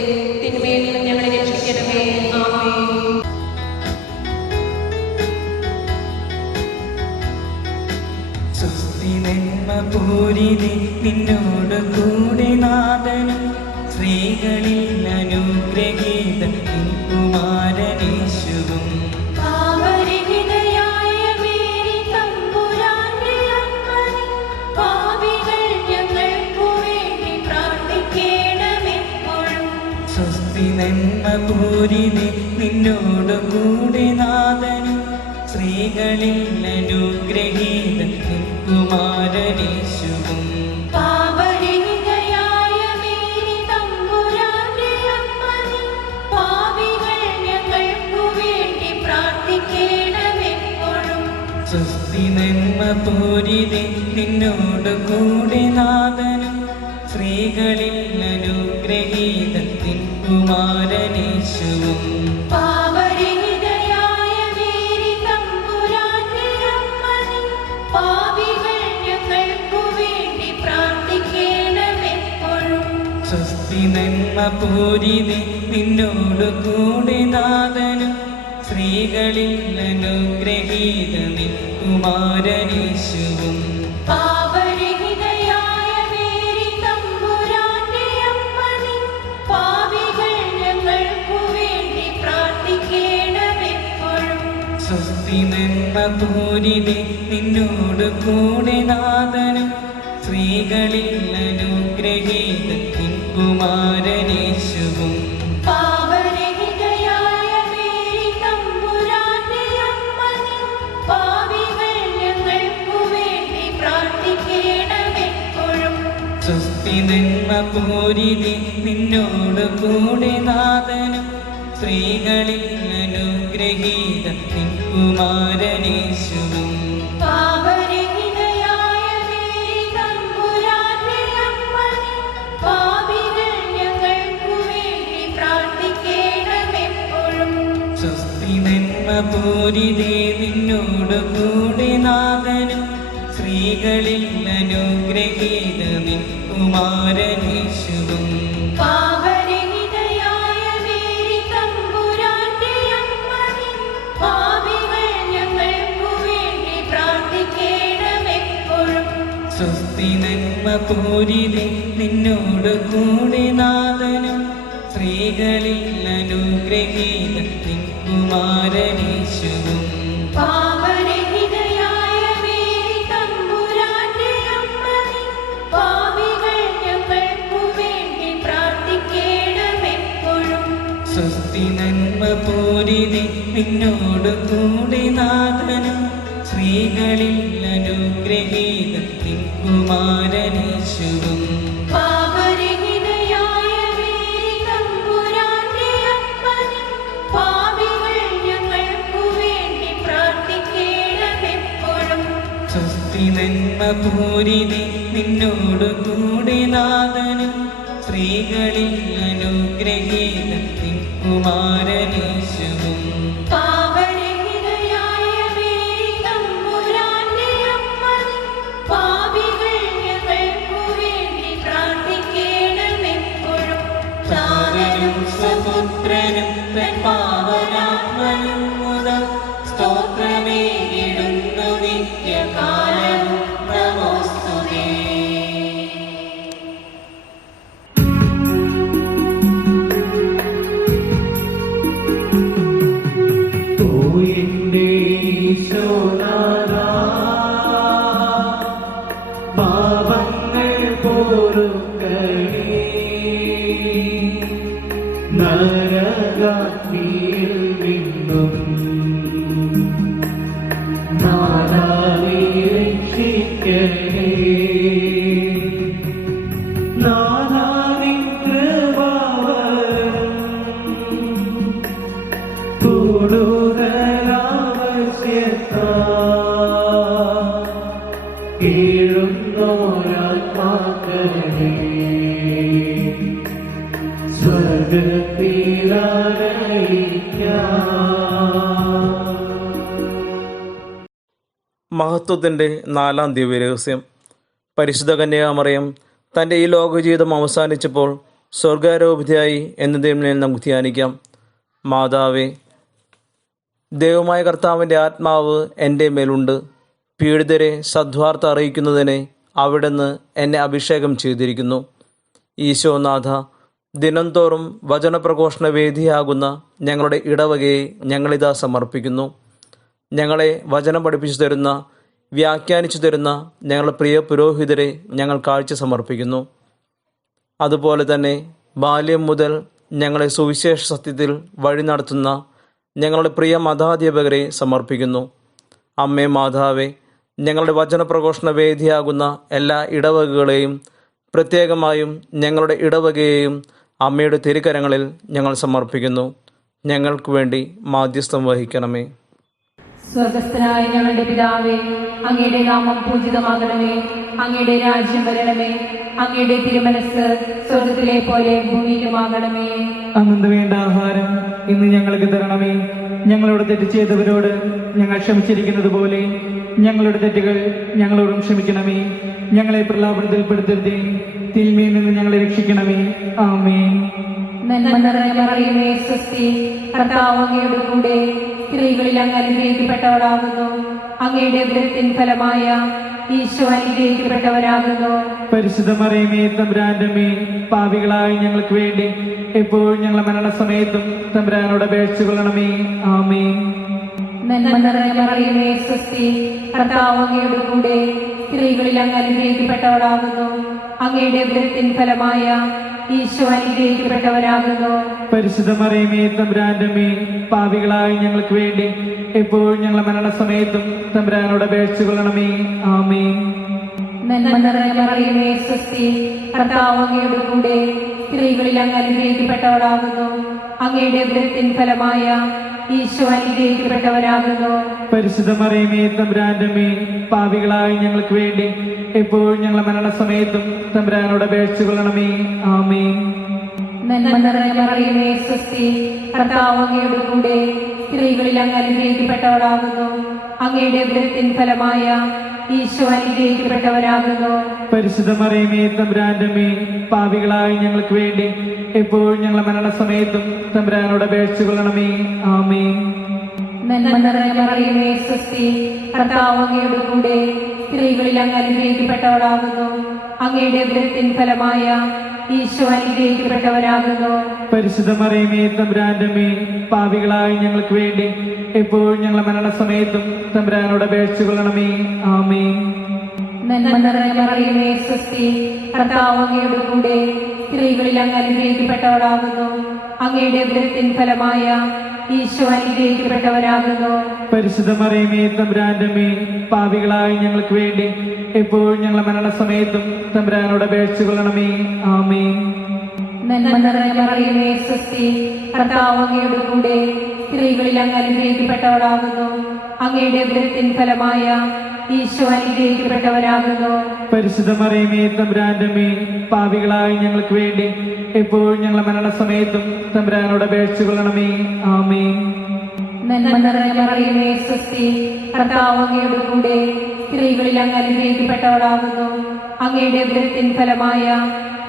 തിന്മയിൽ നിന്ന് ഞങ്ങളെ രക്ഷിക്കണമേ. ആമേൻ. പൂരിനെ നിന്നോട് കൂടെ നാഥനും സ്ത്രീകളിൽ അനുഗ്രഹീത കുമാരനേശുവും. സ്വസ്തി സ്വസ്തി നന്മ പൂരിതേ നിന്നോട് കൂടെ നാഥനും സ്ത്രീകളിൽ അനുഗ്രഹീത കുമാരനീശുവും പാപരഹിതയായ മേരി തമ്പുരാന്റെ അമ്മ നീ, പാപികൾ ഞങ്ങൾക്കു വേണ്ടി പ്രാർത്ഥിക്കണമെപ്പോഴും. സ്വസ്തി നന്മ പൂരിതേ നിന്നോട് കൂടെ നാഥനും സ്ത്രീകളിൽ അനുഗ്രഹീത കുമാരനീശുവും പാപരഹിതയായ മേരി തമ്പുരാന്റെ അമ്മ നീ, പാപികൾ ഞങ്ങൾക്കു വേണ്ടി പ്രാർത്ഥിക്കണമെപ്പോഴും. സ്വസ്തി നന്മ പൂരിതേ നിന്നോട് കൂടെ നാഥനും സ്ത്രീകളിൽ അനുഗ്രഹീത കുമാരനീശുവും പാപരഹിതയായ മേരി തമ്പുരാന്റെ അമ്മ നീ, പാപികൾ ഞങ്ങൾക്കു വേണ്ടി പ്രാർത്ഥിക്കണമെപ്പോഴും. സ്വസ്തി നന്മ പൂരിതേ നിന്നോട് കൂടെ നാഥനും സ്ത്രീകളിൽ അനുഗ്രഹീത കുമാരനീശുവും പാപരഹിതയായ മേരി തമ്പുരാന്റെ അമ്മ നീ, പാപികൾ ഞങ്ങൾക്കു വേണ്ടി പ്രാർത്ഥിക്കണമെപ്പോഴും. സ്വസ്തി നന്മ പൂരിതേ നിന്നോട് കൂടെ നാഥനും സ്ത്രീകളിൽ അനുഗ്രഹീത കുമാരനീശുവും പാപരഹിതയായ മേരി തമ്പുരാന്റെ അമ്മ നീ, പാപികൾ ഞങ്ങൾക്കു വേണ്ടി പ്രാർത്ഥിക്കണമെപ്പോഴും. സ്വസ്തി നന്മ പൂരിതേ നിന്നോട് കൂടെ നാഥനും സ്ത്രീകളിൽ അനുഗ്രഹീത കുമാരനീശുവും പാപരഹിതയായ മേരി തമ്പുരാന്റെ അമ്മ നീ, പാപികൾ ഞങ്ങൾക്കു വേണ്ടി പ്രാർത്ഥിക്കണമെപ്പോഴും. സ്വസ്തി നന്മ പൂരിതേ നിന്നോട് കൂടെ നാഥനും സ്ത്രീകളിൽ അനുഗ്രഹീത കുമാരനീശുവും പാപരഹിതയായ മേരി തമ്പുരാന്റെ അമ്മ നീ, പാപികൾ ഞങ്ങൾക്കു വേണ്ടി പ്രാർത്ഥിക്കണമെപ്പോഴും. സ്വസ്തി നന്മ പൂരിതേ നിന്നോട് കൂടെ നാഥനും സ്ത്രീകളിൽ അനുഗ്രഹീത കുമാരനീശുവും പാപരഹിതയായ മേരി തമ്പുരാന്റെ അമ്മ നീ, പാപികൾ ഞങ്ങൾക്കു വേണ്ടി പ്രാർത്ഥിക്കണമെപ്പോഴും. സ്വസ്തി നന്മ പൂരിതേ നിന്നോട് കൂടെ നാഥനും സ്ത്രീകളിൽ അനുഗ്രഹീത കുമാരനീശുവും പാപരഹിതയായ മേരി തമ്പുരാന്റെ അമ്മ നീ, പാപികൾ ഞങ്ങൾക്കു വേണ്ടി പ്രാർത്ഥിക്കണമെപ്പോഴും. താതനും സപുത്രനും തൻ പാവനാത്മനും മുതാ സ്തോത്രമേകിടുന്നു നിത്യകാലവും നമോസ്തുതേ. എന്റെ ഈശോനാഥാ, പാപങ്ങൾ പൊറുക്കണേ, നരകാഗ്നിയിൽ നിന്നും നാഥാവേ രക്ഷിക്കണേ. നാഥാ നിൻ കൃപാവരം കീഴുന്നോരാത്മാക്കളെ മഹത്വത്തിൻ്റെ 4-ാം ദിവ്യരഹസ്യം. പരിശുദ്ധ കന്യകാമറിയം തൻ്റെ ഈ ലോകജീവിതം അവസാനിച്ചപ്പോൾ സ്വർഗാരോപിതയായി എന്നതിന്മേൽ നമുക്ക് ധ്യാനിക്കാം. മാതാവേ, ദൈവമായ കർത്താവിൻ്റെ ആത്മാവ് എൻ്റെ മേലുണ്ട്. പീഡിതരെ സദ്വാർത്ത അറിയിക്കുന്നതിന് അവിടുന്ന് എന്നെ അഭിഷേകം ചെയ്തിരിക്കുന്നു. ഈശോനാഥ, ദിനംതോറും വചനപ്രഘോഷണ വേദിയാകുന്ന ഞങ്ങളുടെ ഇടവകയെ ഞങ്ങളിതാ സമർപ്പിക്കുന്നു. ഞങ്ങളെ വചനം പഠിപ്പിച്ചു തരുന്ന, വ്യാഖ്യാനിച്ചു തരുന്ന ഞങ്ങളുടെ പ്രിയ പുരോഹിതരെ ഞങ്ങൾ കാഴ്ച സമർപ്പിക്കുന്നു. അതുപോലെ തന്നെ ബാല്യം മുതൽ ഞങ്ങളെ സുവിശേഷ സത്യത്തിൽ വഴി നടത്തുന്ന ഞങ്ങളുടെ പ്രിയ മതാധ്യാപകരെ സമർപ്പിക്കുന്നു. അമ്മേ മാതാവേ, ഞങ്ങളുടെ വചനപ്രഘോഷണ വേദിയാകുന്ന എല്ലാ ഇടവകകളെയും പ്രത്യേകമായും ഞങ്ങളുടെ ഇടവകയെയും അമ്മയുടെ തിരുക്കരങ്ങളിൽ ഞങ്ങൾ സമർപ്പിക്കുന്നു. ഞങ്ങൾക്ക് വേണ്ടി മാധ്യസ്ഥം വഹിക്കണമേ. സ്വർഗസ്ഥനായ ഞങ്ങളുടെ പിതാവേ, അങ്ങയുടെ നാമം പൂജിതമാകണമേ. അങ്ങയുടെ രാജ്യം വരണമേ. അങ്ങയുടെ തിരുമനസ് സ്വർഗത്തിലെ പോലെ ഭൂമിയിലുമാകണമേ. അന്നു വേണ്ട ആഹാരം ഇന്ന് ഞങ്ങൾക്ക് തരണമേ. ഞങ്ങളോട് തെറ്റ് ചെയ്തവരോട് ഞങ്ങൾ ക്ഷമിച്ചിരിക്കുന്നത് പോലെ ഞങ്ങളുടെ തെറ്റുകൾ ഞങ്ങളോടും ക്ഷമിക്കണമേ. ഞങ്ങളെ പ്രലോഭനത്തിൽപ്പെടുത്തരുതേ, തിന്മയിൽ നിന്ന് ഞങ്ങളെ രക്ഷിക്കണമേ. ആമേൻ. നന്മ നിറഞ്ഞ മറിയമേ, സ്വസ്തി, കർത്താവ് അങ്ങയുടെ കൂടെ സ്ത്രീകളിൽ അങ്ങ് അനുഗ്രഹിക്കപ്പെട്ടവളാകുന്നു. അങ്ങയുടെ ഉദരത്തിൻ ഫലമായ ഈശോ അനുഗ്രഹിക്കപ്പെട്ടവരാകുന്നു. പരിശുദ്ധ മറിയമേ, തമ്പുരാന്റെ അമ്മേ, പാപികളായ ഞങ്ങൾക്ക് വേണ്ടി എപ്പോഴും ഞങ്ങളുടെ മരണസമയത്തും തമ്പുരാനോട് അപേക്ഷിച്ചു കൊള്ളണമേ. ആമേൻ. നന്മ നിറഞ്ഞ മറിയമേ, സ്വസ്തി, കർത്താവ് അങ്ങയുടെ കൂടെ സ്ത്രീകളിൽ അങ്ങ് അനുഗ്രഹിക്കപ്പെട്ടവളാകുന്നു. അങ്ങയുടെ ഉദരത്തിൻ ഫലമായ ഈശോ അനുഗ്രഹിക്കപ്പെട്ടവരാകുന്നു. പരിശുദ്ധ മറിയമേ, തമ്പുരാന്റെ അമ്മേ, പാപികളായ ഞങ്ങൾക്ക് വേണ്ടി എപ്പോഴും ഞങ്ങളുടെ മരണസമയത്തും തമ്പുരാനോട് അപേക്ഷിച്ചു കൊള്ളണമേ. ആമേൻ. നന്മ നിറഞ്ഞ മറിയമേ, സ്വസ്തി, കർത്താവ് അങ്ങയുടെ കൂടെ സ്ത്രീകളിൽ അങ്ങ് അനുഗ്രഹിക്കപ്പെട്ടവളാകുന്നു. അങ്ങയുടെ ഉദരത്തിൻ ഫലമായ ഈശോ അനുഗ്രഹിക്കപ്പെട്ടവരാകുന്നു. പരിശുദ്ധ മറിയമേ, തമ്പുരാന്റെ അമ്മേ, പാപികളായ ഞങ്ങൾക്ക് വേണ്ടി എപ്പോഴും ഞങ്ങളുടെ മരണസമയത്തും തമ്പുരാനോട് അപേക്ഷിച്ചു കൊള്ളണമേ. ആമേൻ. നന്മ നിറഞ്ഞ മറിയമേ, സ്വസ്തി, കർത്താവ് അങ്ങയുടെ കൂടെ സ്ത്രീകളിൽ അങ്ങ് അനുഗ്രഹിക്കപ്പെട്ടവളാകുന്നു. അങ്ങയുടെ ഉദരത്തിൻ ഫലമായ ഈശോ അനുഗ്രഹിക്കപ്പെട്ടവരാകുന്നു. പരിശുദ്ധ മറിയമേ, തമ്പുരാന്റെ അമ്മേ, പാപികളായ ഞങ്ങൾക്ക് വേണ്ടി എപ്പോഴും ഞങ്ങളുടെ മരണസമയത്തും തമ്പുരാനോട് അപേക്ഷിച്ചു കൊള്ളണമേ. ആമേൻ. നന്മ നിറഞ്ഞ മറിയമേ, സ്വസ്തി, കർത്താവ് അങ്ങയുടെ കൂടെ സ്ത്രീകളിൽ അങ്ങ് അനുഗ്രഹിക്കപ്പെട്ടവളാകുന്നു. അങ്ങയുടെ ഉദരത്തിൻ ഫലമായ ഈശോ അനുഗ്രഹിക്കപ്പെട്ടവരാകുന്നു. പരിശുദ്ധ മറിയമേ, തമ്പുരാന്റെ അമ്മേ, പാപികളായ ഞങ്ങൾക്ക് വേണ്ടി എപ്പോഴും ഞങ്ങളുടെ മരണസമയത്തും തമ്പുരാനോട് അപേക്ഷിച്ചു കൊള്ളണമേ. ആമേൻ. നന്മ നിറഞ്ഞ മറിയമേ, സ്വസ്തി, കർത്താവ് അങ്ങയുടെ കൂടെ സ്ത്രീകളിൽ അങ്ങ് അനുഗ്രഹിക്കപ്പെട്ടവളാകുന്നു. അങ്ങയുടെ ഉദരത്തിൻ ഫലമായ ഈശോ അനുഗ്രഹിക്കപ്പെട്ടവരാകുന്നു. പരിശുദ്ധ മറിയമേ, തമ്പുരാന്റെ അമ്മേ, പാപികളായ ഞങ്ങൾക്ക് വേണ്ടി എപ്പോഴും ഞങ്ങളുടെ മരണസമയത്തും തമ്പുരാനോട് അപേക്ഷിച്ചു കൊള്ളണമേ. ആമേൻ. നന്മ നിറഞ്ഞ മറിയമേ, സ്വസ്തി, കർത്താവ് അങ്ങയുടെ കൂടെ സ്ത്രീകളിൽ അങ്ങ് അനുഗ്രഹിക്കപ്പെട്ടവളാകുന്നു. അങ്ങയുടെ ഉദരത്തിൻ ഫലമായ ഈശോ അനുഗ്രഹിക്കപ്പെട്ടവരാകുന്നു. പരിശുദ്ധ മറിയമേ, തമ്പുരാന്റെ അമ്മേ, പാപികളായ ഞങ്ങൾക്ക് വേണ്ടി എപ്പോഴും ഞങ്ങളുടെ മരണസമയത്തും തമ്പുരാനോട് അപേക്ഷിച്ചു കൊള്ളണമേ. ആമേൻ. നന്മ നിറഞ്ഞ മറിയമേ, സ്വസ്തി, കർത്താവ് അങ്ങയുടെ കൂടെ സ്ത്രീകളിൽ അങ്ങ് അനുഗ്രഹിക്കപ്പെട്ടവളാകുന്നു. അങ്ങയുടെ ഉദരത്തിൻ ഫലമായ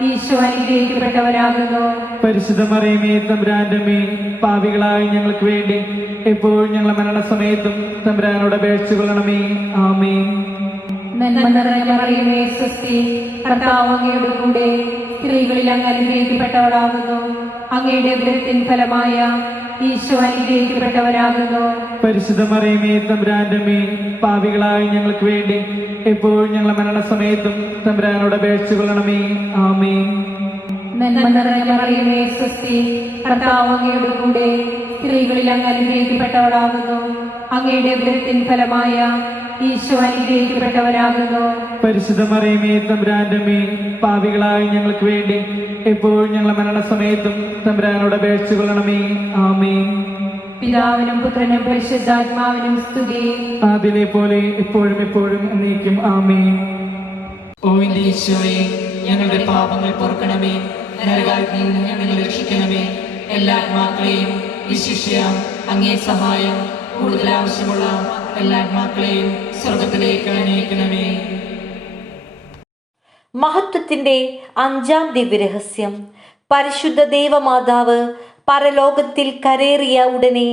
ഈശോ അനുഗ്രഹിക്കപ്പെട്ടവരാകുന്നു. പരിശുദ്ധ മറിയമേ, തമ്പുരാന്റെ അമ്മേ, പാപികളായ ഞങ്ങൾക്ക് വേണ്ടി എപ്പോഴും ഞങ്ങളുടെ മരണസമയത്തും തമ്പുരാനോട് അപേക്ഷിച്ചു കൊള്ളണമേ. ആമേൻ. നന്മ നിറഞ്ഞ മറിയമേ, സ്വസ്തി, കർത്താവ് അങ്ങയുടെ കൂടെ സ്ത്രീകളിൽ അങ്ങ് അനുഗ്രഹിക്കപ്പെട്ടവളാകുന്നു. അങ്ങയുടെ ഉദരത്തിൻ ഫലമായ ഈശോ അനുഗ്രഹിക്കപ്പെട്ടവരാകുന്നു. പരിശുദ്ധ മറിയമേ, തമ്പുരാന്റെ അമ്മേ, പാപികളായ ഞങ്ങൾക്ക് വേണ്ടി എപ്പോഴും ഞങ്ങളുടെ മരണസമയത്തും തമ്പുരാനോട് അപേക്ഷിച്ചു കൊള്ളണമേ. ആമേൻ. നന്മ നിറഞ്ഞ മറിയമേ, സ്വസ്തി, കർത്താവ് അങ്ങയുടെ കൂടെ സ്ത്രീകളിൽ അങ്ങ് അനുഗ്രഹിക്കപ്പെട്ടവളാകുന്നു. അങ്ങയുടെ ഉദരത്തിൻ ഫലമായ ഈശോ അനുഗ്രഹിക്കപ്പെട്ടവരാകുന്നു. പരിശുദ്ധ മറിയമേ, തമ്പുരാന്റെ അമ്മേ, പാപികളായ ഞങ്ങൾക്ക് വേണ്ടി എപ്പോഴും ഞങ്ങളുടെ മരണസമയത്തും തമ്പുരാനോട് അപേക്ഷിച്ചു കൊള്ളണമേ. ആമേൻ. പിതാവിനും പുത്രനും പരിശുദ്ധാത്മാവിനും സ്തുതി. അതിലെ പോലെ എപ്പോഴും എപ്പോഴും എന്നേക്കും. ആമേൻ. ഓ എന്റെ ഈശോയെ, ഞങ്ങളുടെ പാപങ്ങൾ പൊറുക്കണമേ. നരകാഗ്നിയിൽ നിന്ന് ഞങ്ങളെ രക്ഷിക്കണമേ. എല്ലാ ആത്മാക്കളെയും വിശിഷ്യ അങ്ങേ സഹായം കൂടുതൽ ആവശ്യമുള്ള എല്ലാ ആത്മാക്കളെയും സ്വർഗത്തിലേക്ക് അനയിക്കണമേ. മഹത്വത്തിന്റെ 5-ാം ദിവ്യരഹസ്യം. പരിശുദ്ധ ദേവമാതാവ് പരലോകത്തിൽ കരേറിയ ഉടനെ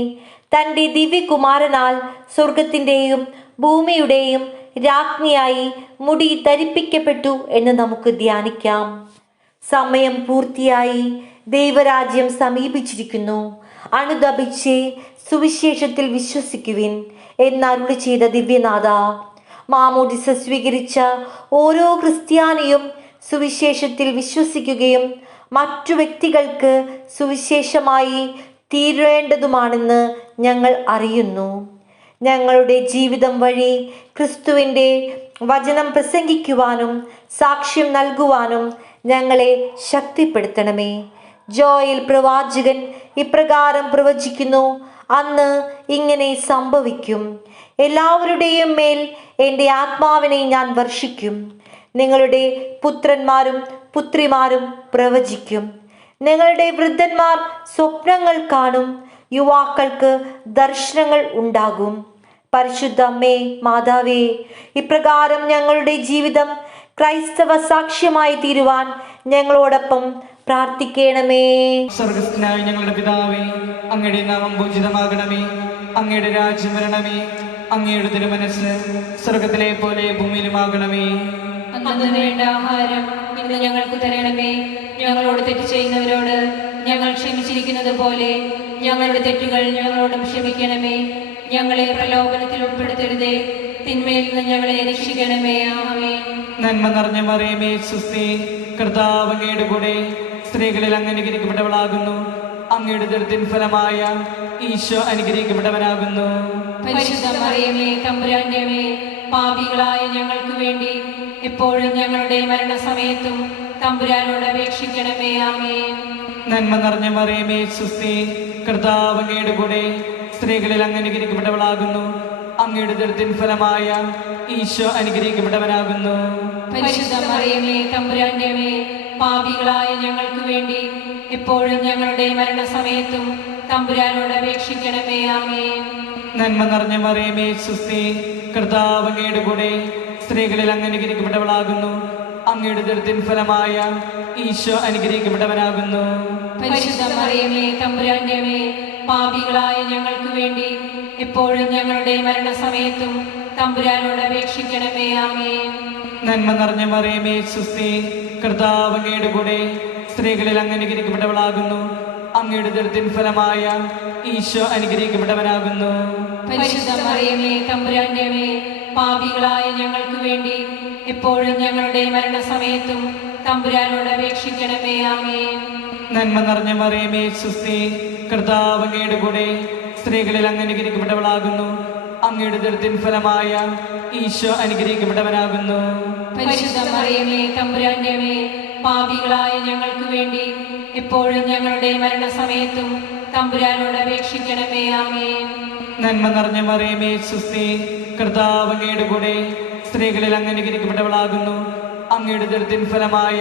തൻ്റെ ദിവ്യകുമാരനാൽ സ്വർഗത്തിൻ്റെയും ഭൂമിയുടെയും രാജ്ഞിയായി മുടി ധരിപ്പിക്കപ്പെട്ടു എന്ന് നമുക്ക് ധ്യാനിക്കാം. സമയം പൂർത്തിയായി, ദൈവരാജ്യം സമീപിച്ചിരിക്കുന്നു. അനുദപിച്ച് സുവിശേഷത്തിൽ വിശ്വസിക്കുവിൻ എന്നരുളി ചെയ്ത ദിവ്യനാഥ, മാമോദിസ സ്വീകരിച്ച ഓരോ ക്രിസ്ത്യാനിയും സുവിശേഷത്തിൽ വിശ്വസിക്കുകയും മറ്റു വ്യക്തികൾക്ക് സുവിശേഷമായി തീരേണ്ടതുമാണെന്ന് ഞങ്ങൾ അറിയുന്നു. ഞങ്ങളുടെ ജീവിതം വഴി ക്രിസ്തുവിൻ്റെ വചനം പ്രസംഗിക്കുവാനും സാക്ഷ്യം നൽകുവാനും ഞങ്ങളെ ശക്തിപ്പെടുത്തണമേ. ജോയൽ പ്രവാചകൻ ഇപ്രകാരം പ്രവചിക്കുന്നു: അന്ന് ഇങ്ങനെ സംഭവിക്കും. എല്ലാവരുടെയും മേൽ എൻ്റെ ആത്മാവിനെ ഞാൻ വർഷിക്കും. നിങ്ങളുടെ പുത്രന്മാരും പുത്രിമാരും പ്രവചിക്കും. നിങ്ങളുടെ വൃദ്ധന്മാർ സ്വപ്നങ്ങൾ കാണും. യുവാക്കൾക്ക് ദർശനങ്ങൾ ഉണ്ടാകും. പരിശുദ്ധ അമ്മേ മാതാവേ, ഇപ്രകാരം ഞങ്ങളുടെ ജീവിതം ക്രൈസ്തവ സാക്ഷ്യമായി തീരുവാൻ ഞങ്ങളോടൊപ്പം പ്രാർത്ഥിക്കണമേ. സ്വർഗസ്ഥനായ ഞങ്ങളുടെ പിതാവേ, അങ്ങയുടെ നാമം പൂജിതമാകണമേ. അങ്ങയുടെ രാജ്യം വരണമേ. അങ്ങയുടെ തിരുമനസ്സ് സ്വർഗത്തിലെ പോലെ ഭൂമിയിലുമാകണമേ. അന്നു വേണ്ട ആഹാരം ഇന്ന് ഞങ്ങൾക്ക് തരണമേ. ഞങ്ങളോട് തെറ്റ് ചെയ്യുന്നവരോട് ഞങ്ങൾ ക്ഷമിച്ചിരിക്കുന്നത് പോലെ ഞങ്ങളുടെ തെറ്റുകൾ ഞങ്ങളോടും ക്ഷമിക്കണമേ. ഞങ്ങളെ പ്രലോഭനത്തിൽ ഉൾപ്പെടുത്തരുതേ, തിന്മയിൽ നിന്ന് ഞങ്ങളെ രക്ഷിക്കണമേ. ആമേൻ. നന്മ നിറഞ്ഞ മറിയമേ സ്വസ്തി, കർത്താവ് അങ്ങയുടെ കൂടെ സ്ത്രീകളിൽ അങ്ങ് അനുഗ്രഹിക്കപ്പെട്ടവളാകുന്നു. അങ്ങയുടെ ഉദരത്തിൻ ഫലമായ ഈശോ അനുഗ്രഹിക്കപ്പെട്ടവനാകുന്നു. പരിശുദ്ധ മറിയമേ തമ്പുരാന്റെ അമ്മേ, പാപികളായ ഞങ്ങൾക്ക് വേണ്ടി എപ്പോഴും ഞങ്ങളുടെ മരണസമയത്തും തമ്പുരാനോട് അപേക്ഷിക്കണമേ. ആമേൻ. നന്മ നിറഞ്ഞ മറിയമേ സ്വസ്തി, കർത്താവ് അങ്ങയുടെ കൂടെ സ്ത്രീകളിൽ അങ്ങ് അനുഗ്രഹിക്കപ്പെട്ടവളാകുന്നു. അങ്ങയുടെ ഉദരത്തിൻ ഫലമായ ഈശോ അനുഗ്രഹിക്കപ്പെട്ടവനാകുന്നു. പരിശുദ്ധ മറിയമേ തമ്പുരാന്റെ അമ്മേ, പാപികളായ ഞങ്ങൾക്ക് വേണ്ടി എപ്പോഴും ഞങ്ങളുടെ മരണസമയത്തും തമ്പുരാനോട് അപേക്ഷിക്കണമേ. ആമേൻ. നന്മ നിറഞ്ഞ മറിയമേ സ്വസ്തി, കർത്താവ് അങ്ങയുടെ കൂടെ സ്ത്രീകളിൽ അങ്ങ് അനുഗ്രഹിക്കപ്പെട്ടവളാകുന്നു. അങ്ങയുടെ ഉദരത്തിൻ ഫലമായ ഈശോ അനുഗ്രഹിക്കപ്പെട്ടവനാകുന്നു. പരിശുദ്ധ മറിയമേ തമ്പുരാന്റെ അമ്മേ, പാപികളായ ഞങ്ങൾക്ക് വേണ്ടി എപ്പോഴും ഞങ്ങളുടെ മരണസമയത്തും തമ്പുരാനോട് അപേക്ഷിക്കണമേ. ആമേൻ. നന്മ നിറഞ്ഞ മറിയമേ സ്വസ്തി, കർത്താവ് അങ്ങയുടെ കൂടെ സ്ത്രീകളിൽ അങ്ങ് അനുഗ്രഹിക്കപ്പെട്ടവളാകുന്നു. അങ്ങയുടെ ഉദരത്തിൻ ഫലമായ ഈശോ അനുഗ്രഹിക്കപ്പെട്ടവനാകുന്നു. പരിശുദ്ധ മറിയമേ തമ്പുരാന്റെ അമ്മേ, പാപികളായ ഞങ്ങൾക്ക് വേണ്ടി എപ്പോഴും ഞങ്ങളുടെ മരണസമയത്തും തമ്പുരാനോട് അപേക്ഷിക്കണമേ. ആമേൻ. നന്മ നിറഞ്ഞ മറിയമേ സ്വസ്തി, കർത്താവ് അങ്ങയുടെ കൂടെ സ്ത്രീകളിൽ അങ്ങ് അനുഗ്രഹിക്കപ്പെട്ടവളാകുന്നു. അങ്ങയുടെ ഉദരത്തിൻ ഫലമായ ഈശോ അനുഗ്രഹിക്കപ്പെട്ടവനാകുന്നു. പരിശുദ്ധ മറിയമേ തമ്പുരാന്റെ അമ്മേ, പാപികളായ ഞങ്ങൾക്ക് വേണ്ടി എപ്പോഴും ഞങ്ങളുടെ മരണസമയത്തും തമ്പുരാനോട് അപേക്ഷിക്കണമേ. ആമേൻ. നന്മ നിറഞ്ഞ മറിയമേ സ്വസ്തി, കർത്താവ് അങ്ങയുടെ കൂടെ സ്ത്രീകളിൽ അങ്ങ് അനുഗ്രഹിക്കപ്പെട്ടവളാകുന്നു. അങ്ങയുടെ ഉദരത്തിൻ ഫലമായ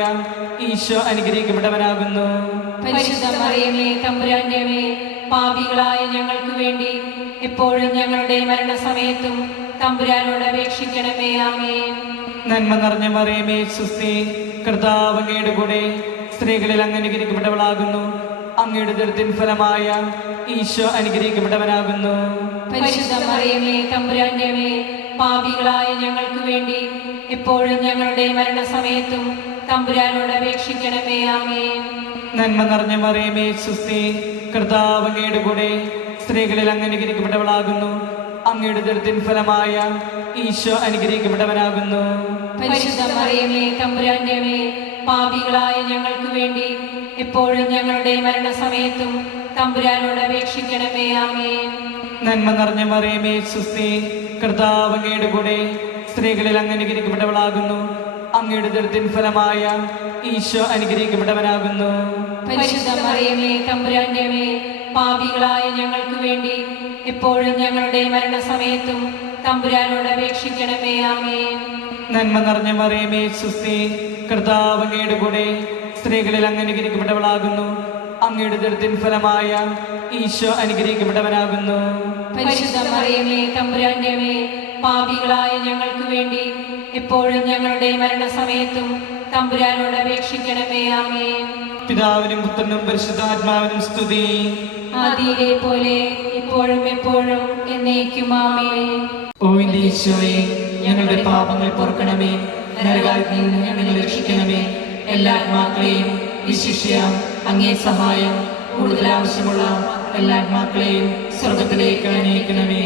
ഈശോ അനുഗ്രഹിക്കപ്പെട്ടവനാകുന്നു. പരിശുദ്ധ മറിയമേ തമ്പുരാന്റെ അമ്മേ, പാപികളായ ഞങ്ങൾക്ക് വേണ്ടി എപ്പോഴും ഞങ്ങളുടെ മരണസമയത്തും തമ്പുരാനോട് അപേക്ഷിക്കണമേ. ആമേൻ. നന്മ നിറഞ്ഞ മറിയമേ സ്വസ്തി, കർത്താവ് അങ്ങയുടെ കൂടെ സ്ത്രീകളിൽ അങ്ങ് അനുഗ്രഹിക്കപ്പെട്ടവളാകുന്നു. അങ്ങയുടെ ഉദരത്തിൻ ഫലമായ ഈശോ അനുഗ്രഹിക്കപ്പെട്ടവനാകുന്നു. പരിശുദ്ധ മറിയമേ തമ്പുരാന്റെ അമ്മേ, പാപികളായ ഞങ്ങൾക്ക് വേണ്ടി എപ്പോഴും ഞങ്ങളുടെ മരണസമയത്തും തമ്പുരാനോട് അപേക്ഷിക്കണമേ. ആമേൻ. നന്മ നിറഞ്ഞ മറിയമേ സ്വസ്തി, കർത്താവ് അങ്ങയുടെ കൂടെ സ്ത്രീകളിൽ അങ്ങ് അനുഗ്രഹിക്കപ്പെട്ടവളാകുന്നു. അങ്ങയുടെ ഉദരത്തിൻ ഫലമായ ഈശോ അനുഗ്രഹിക്കപ്പെട്ടവനാകുന്നു. പരിശുദ്ധ മറിയമേ തമ്പുരാന്റെ അമ്മേ, പാപികളായ ഞങ്ങൾക്ക് വേണ്ടി എപ്പോഴും ഞങ്ങളുടെ മരണസമയത്തും തമ്പുരാനോട് അപേക്ഷിക്കണമേ. ആമേൻ. നന്മ നിറഞ്ഞ മറിയമേ സ്വസ്തി, കർത്താവ് അങ്ങയുടെ കൂടെ സ്ത്രീകളിൽ അങ്ങ് അനുഗ്രഹിക്കപ്പെട്ടവളാകുന്നു. അങ്ങയുടെ ഉദരത്തിൻ ഫലമായ ഈശോ അനുഗ്രഹിക്കപ്പെട്ടവനാകുന്നു. പരിശുദ്ധ മറിയമേ തമ്പുരാന്റെ അമ്മേ, പാപികളായ ഞങ്ങൾക്ക് വേണ്ടി എപ്പോഴും ഞങ്ങളുടെ മരണസമയത്തും തമ്പുരാനോട് അപേക്ഷിക്കണമേ. ആമേൻ. നന്മ നിറഞ്ഞ മറിയമേ സ്വസ്തി, കർത്താവ് അങ്ങയുടെ കൂടെ സ്ത്രീകളിൽ അങ്ങ് അനുഗ്രഹിക്കപ്പെട്ടവളാകുന്നു. അങ്ങയുടെ ഉദരത്തിൻ ഫലമായ ഈശോ അനുഗ്രഹിക്കപ്പെട്ടവനാകുന്നു. പരിശുദ്ധ മറിയമേ തമ്പുരാന്റെ അമ്മേ, പാപികളായ ഞങ്ങൾക്ക് വേണ്ടി എപ്പോഴും ഞങ്ങളുടെ മരണസമയത്തും തമ്പുരാനോട് അപേക്ഷിക്കണമേ. ആമേൻ. പിതാവിനും പുത്രനും പരിശുദ്ധാത്മാവിനും സ്തുതി. ആദിയിലെ പോലെ ഇപ്പോഴും എപ്പോഴും എന്നേക്കും. ആമേൻ. ഓ എന്റെ ഈശോയെ, ഞങ്ങളുടെ പാപങ്ങൾ പൊറുക്കണമേ. നരകാഗ്നിയിൽ നിന്ന് ഞങ്ങളെ രക്ഷിക്കണമേ. എല്ലാ ആത്മാക്കളെയും വിശിഷ്യ അങ്ങേ സഹായം കൂടുതൽ ആവശ്യമുള്ള എല്ലാ ആത്മാക്കളെയും സ്വർഗത്തിലേക്ക് അനയിക്കണമേ.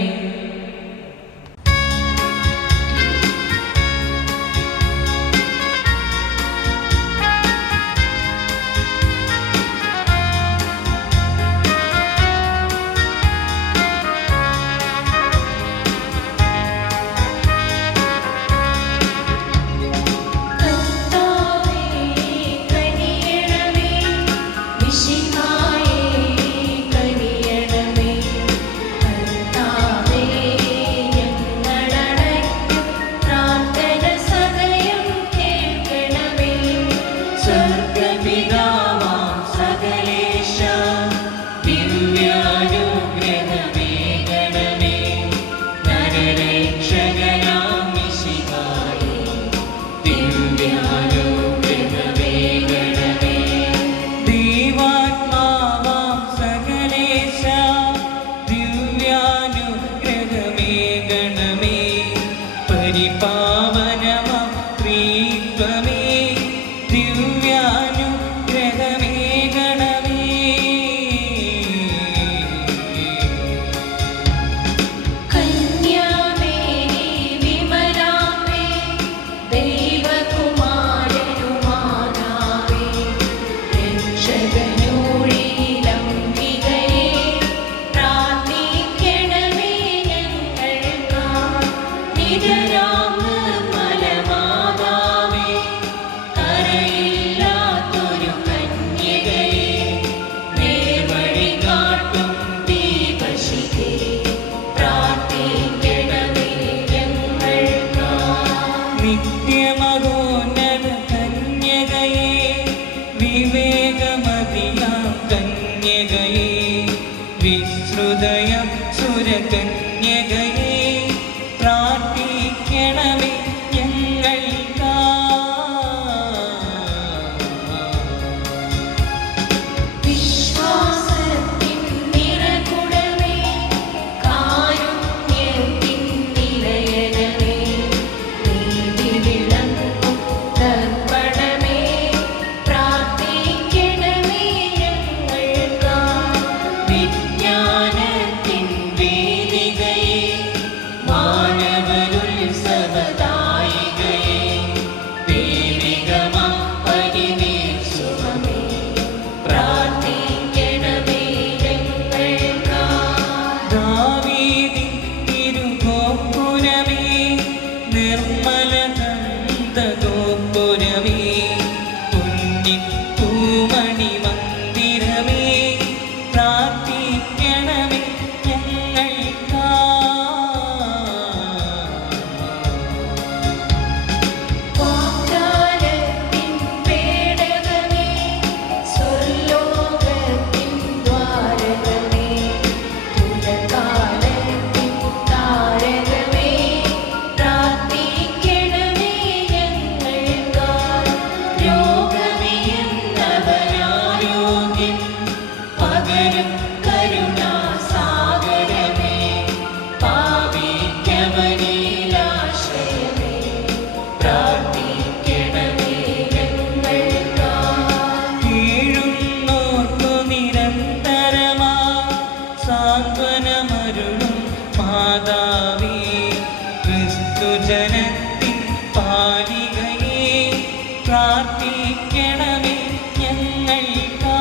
പ്രാർത്ഥിക്കണമേ ഞങ്ങൾക്കാ.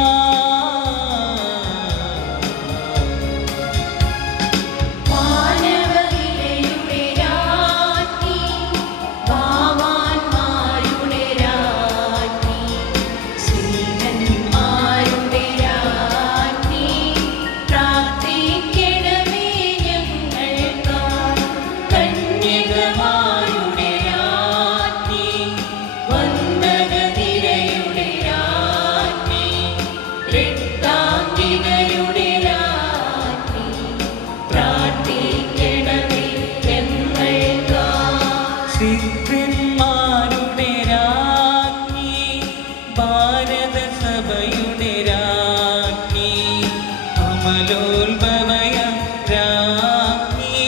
മാനവനിരയുടെ രാജ്ഞി, ഭാവാന്മാരുടെ രാജ്ഞി, ശ്രീഹന്മാരുടെ രാജ്ഞി, പ്രാർത്ഥിക്കണമേ ഞങ്ങൾക്കായി. കന്യകമാരുടെ രാജ്ഞി, വന്ദനനിരയുടെ രാജ്ഞി, രക്താംഗികരുടെ രാജ്ഞി, പ്രാർത്ഥിക്കണമേ ഞങ്ങൾക്കായി. സിദ്ധന്മാരുടെ രാജ്ഞി, ഭാരതസഭയുടെ രാജ്ഞി, അമലോത്ഭവയ രാജ്ഞി,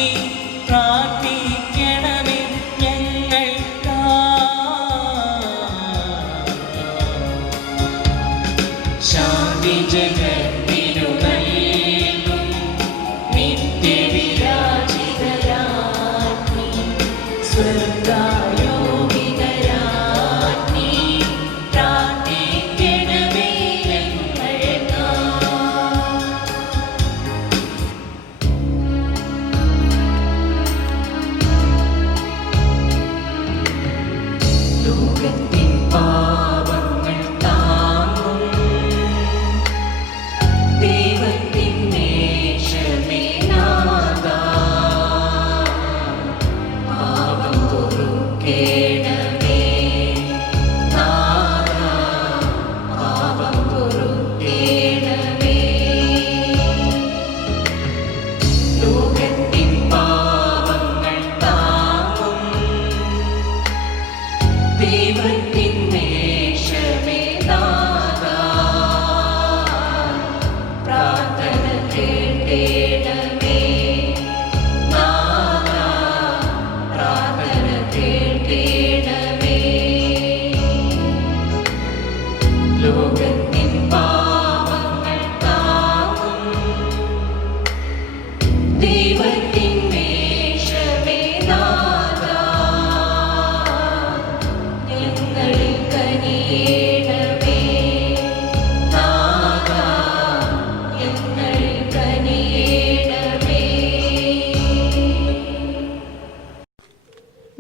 പ്രാർത്ഥിക്കണമേ ഞങ്ങൾക്കാ. ശാന്തി ജഗത്തിനു നൽകും നിത്യവിരാജിതരാജ്ഞി, സ്വർഗാരോപിതരാജ്ഞി, പ്രാർത്ഥിക്കണമേ ഞങ്ങൾക്കായി. ലോകത്തിൻ പാപങ്ങൾ താങ്ങും ദൈവത്തിൻ നേശമേ നാഥാ, പാപം പൊറുക്കേണമേ നാഥാ, പാപം പൊറുക്കേണമേ. ലോകത്തിൻ പാപങ്ങൾ താങ്ങും ദൈവത്തിൻ നേശമേ നാഥാ, പ്രാർത്ഥന കേൾക്കേണമേ നാഥാ, പ്രാർത്ഥന കേൾക്കേണമേ. ലോകത്തിൻ പാപങ്ങൾ താങ്ങും ദൈവത്തിൻ നേശമേ നാഥാ, ഞങ്ങളിൽ കനിയേണമേ നാഥാ, ഞങ്ങളിൽ കനിയേണമേ.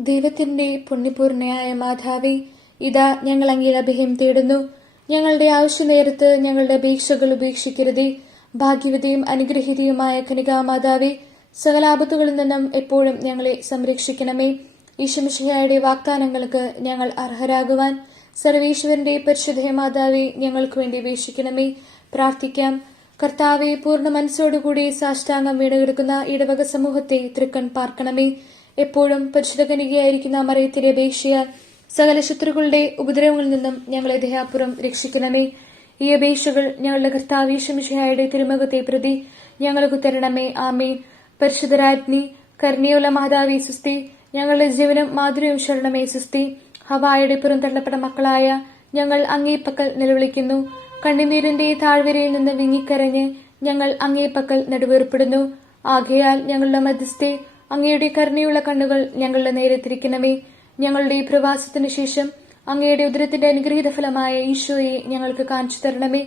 ദൈവത്തിന്റെ പുണ്യപൂർണയായ മാതാവേ, ഇതാ ഞങ്ങൾ അങ്ങയിൽ അഭയം തേടുന്നു. ഞങ്ങളുടെ ആവശ്യനേരത്ത് ഞങ്ങളുടെ അപേക്ഷകൾ ഉപേക്ഷിക്കരുതേ. ഭാഗ്യവതിയും അനുഗ്രഹീതയുമായ കനികാമാതാവേ, സകലാപത്തുകളിൽ നിന്നും എപ്പോഴും ഞങ്ങളെ സംരക്ഷിക്കണമേ. ഈശോമിശിഹായുടെ വാഗ്ദാനങ്ങൾക്ക് ഞങ്ങൾ അർഹരാകുവാൻ സർവേശ്വരന്റെ പരിശുദ്ധ മാതാവേ, ഞങ്ങൾക്ക് വേണ്ടി അപേക്ഷിക്കണമേ. പ്രാർത്ഥിക്കാം. കർത്താവെ, പൂർണ്ണ മനസ്സോടുകൂടി സാഷ്ടാംഗം വീണുകിടക്കുന്ന ഇടവക സമൂഹത്തെ തൃക്കൺ പാർക്കണമേ. എപ്പോഴും പരിശുദ്ധ കന്യകയായിരിക്കുന്ന മറിയത്തിന്റെ അപേക്ഷയാൽ സകല ശത്രുക്കളുടെ ഉപദ്രവങ്ങളിൽ നിന്നും ഞങ്ങളെ ദയാപുറം രക്ഷിക്കണമേ. ഈ അപേക്ഷകൾ ഞങ്ങളുടെ കർത്താവ് ഈശോമിശിഹായുടെ തിരുമുഖത്തെ പ്രതി ഞങ്ങൾക്ക് തരണമേ. ആമേൻ. പരിശുദ്ധരാജ്ഞി, കരുണയുള്ള മാതാവേ സുസ്തി. ഞങ്ങളുടെ ജീവനും മാധുര്യവും ശരണമേ സുസ്തി. ഹവായുടെ പുറന്തള്ളപ്പെട്ട മക്കളായ ഞങ്ങൾ അങ്ങേപ്പക്കൽ നിലവിളിക്കുന്നു. കണ്ണുനീരിന്റെ താഴ്വരയിൽ നിന്ന് വിങ്ങിക്കരഞ്ഞ് ഞങ്ങൾ അങ്ങേപ്പക്കൽ നെടുവേർപ്പെടുന്നു. ആകയാൽ ഞങ്ങളുടെ മധ്യസ്ഥെ അങ്ങയുടെ കരുണയുള്ള കണ്ണുകൾ ഞങ്ങളുടെ നേരെ തിരിക്കണമേ. ഞങ്ങളുടെ ഈ പ്രവാസത്തിനു ശേഷം അങ്ങയുടെ ഉദരത്തിന്റെ അനുഗ്രഹീത ഫലമായ ഈശോയെ ഞങ്ങൾക്ക് കാണിച്ചു തരണമേ.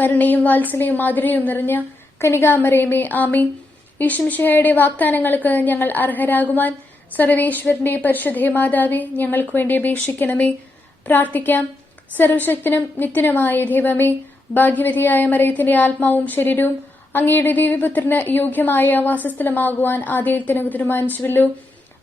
കരുണയും വാത്സല്യവും മാധുര്യവും നിറഞ്ഞ കനികാമറിയമേ, ആമീൻ. ഈശോമിശിഹായുടെ വാഗ്ദാനങ്ങൾക്ക് ഞങ്ങൾ അർഹരാകുവാൻ സർവേശ്വരന്റെ പരിശുദ്ധ മാതാവേ, ഞങ്ങൾക്ക് വേണ്ടി അപേക്ഷിക്കണമേ. പ്രാർത്ഥിക്കാം. സർവശക്തനും നിത്യനുമായ ദൈവമേ, ഭാഗ്യവതിയായ മറിയത്തിന്റെ ആത്മാവും ശരീരവും അങ്ങയുടെ ദിവ്യപുത്രന് യോഗ്യമായ വാസസ്ഥലമാകുവാൻ ആദ്യത്തിന് തീരുമാനിച്ചുവല്ലോ.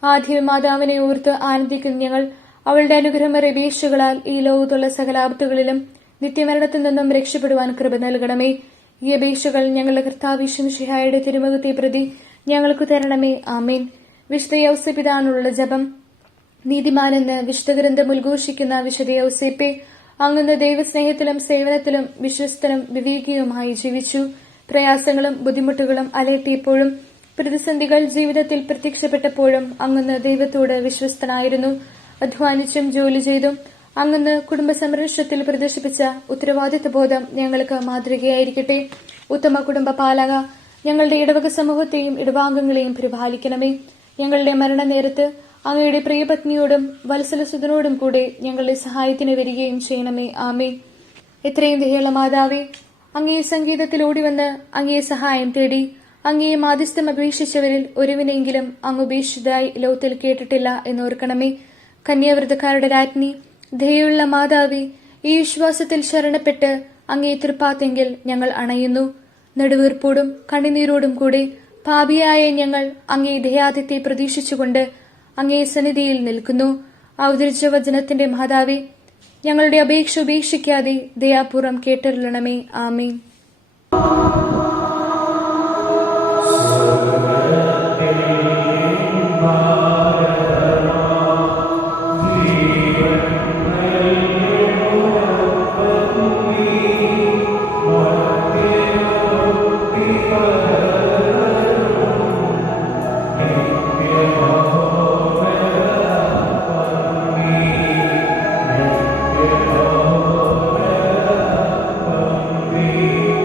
ആദ്യ മാതാവിനെ ഓർത്ത് ആനന്ദിക്കുന്ന ഞങ്ങൾ അവളുടെ അനുഗ്രഹമേറിയ അപേക്ഷകളാൽ ഈ ലോകത്തുള്ള സകല ആപത്തുകളിലും നിത്യമരണത്തിൽ നിന്നും രക്ഷപ്പെടുവാൻ കൃപ നൽകണമേ. ഈ അപേക്ഷകൾ ഞങ്ങളുടെ കർത്താവ് ഈശോമിശിഹായുടെ തിരുമുഖത്തെ പ്രതി ഞങ്ങൾക്ക് തരണമേ. ആമേൻ. വിശുദ്ധ യൗസേപ്പിതാനുള്ള ജപം. നീതിമാനെന്ന് വിശുദ്ധ ഗ്രന്ഥം ഉദ്ഘോഷിക്കുന്ന വിശുദ്ധ യൗസേപ്പെ, അങ്ങ് ദൈവസ്നേഹത്തിലും സേവനത്തിലും വിശ്വസ്തനും വിവേകിയുമായി ജീവിച്ചു. പ്രയാസങ്ങളും ബുദ്ധിമുട്ടുകളും അലട്ടിയപ്പോഴും പ്രതിസന്ധികൾ ജീവിതത്തിൽ പ്രത്യക്ഷപ്പെട്ടപ്പോഴും അങ്ങ് ദൈവത്തോട് വിശ്വസ്തനായിരുന്നു. അധ്വാനിച്ചും ജോലി ചെയ്തും അങ്ങ് കുടുംബ സംരക്ഷണത്തിൽ പ്രദർശിപ്പിച്ച ഉത്തരവാദിത്വ ബോധം ഞങ്ങൾക്ക് മാതൃകയായിരിക്കട്ടെ. ഉത്തമ കുടുംബ പാലക, ഞങ്ങളുടെ ഇടവക സമൂഹത്തെയും ഇടവാംഗങ്ങളെയും പരിപാലിക്കണമേ. ഞങ്ങളുടെ മരണനേരത്ത് അങ്ങയുടെ പ്രിയപത്നിയോടും വത്സലസുതനോടും കൂടെ ഞങ്ങളുടെ സഹായത്തിന് വരികയും ചെയ്യണമേ. ആമേൻ. എത്രയും ദയുള്ള മാതാവേ, അങ്ങയെ സംഗീതത്തിൽ ഓടിവന്ന് അങ്ങയെ സഹായം തേടി അങ്ങയെ മാധ്യസ്ഥം അപേക്ഷിച്ചവരിൽ ഒരുവിനെങ്കിലും അങ്ങ് ഉപേക്ഷിച്ചതായി ലോകത്തിൽ കേട്ടിട്ടില്ല എന്നോർക്കണമേ. കന്യാവ്രതക്കാരുടെ രാജ്ഞി, ദയുള്ള മാതാവേ, ഈ വിശ്വാസത്തിൽ ശരണപ്പെട്ട് അങ്ങയെ തൃപ്പാത്തെങ്കിൽ ഞങ്ങൾ അണയുന്നു. നെടുവീർപ്പോടും കണ്ണുനീരോടും കൂടെ പാപിയായ ഞങ്ങൾ അങ്ങേ ദയാദിത്യത്തെ പ്രതീക്ഷിച്ചുകൊണ്ട് അങ്ങേ സന്നിധിയിൽ നിൽക്കുന്നു. അവതരിച്ച വചനത്തിന്റെ മാതാവേ, ഞങ്ങളുടെ അപേക്ഷ ഉപേക്ഷിക്കാതെ ദയാപൂർവം കേട്ടരുളണമേ. ആമേൻ. Amen.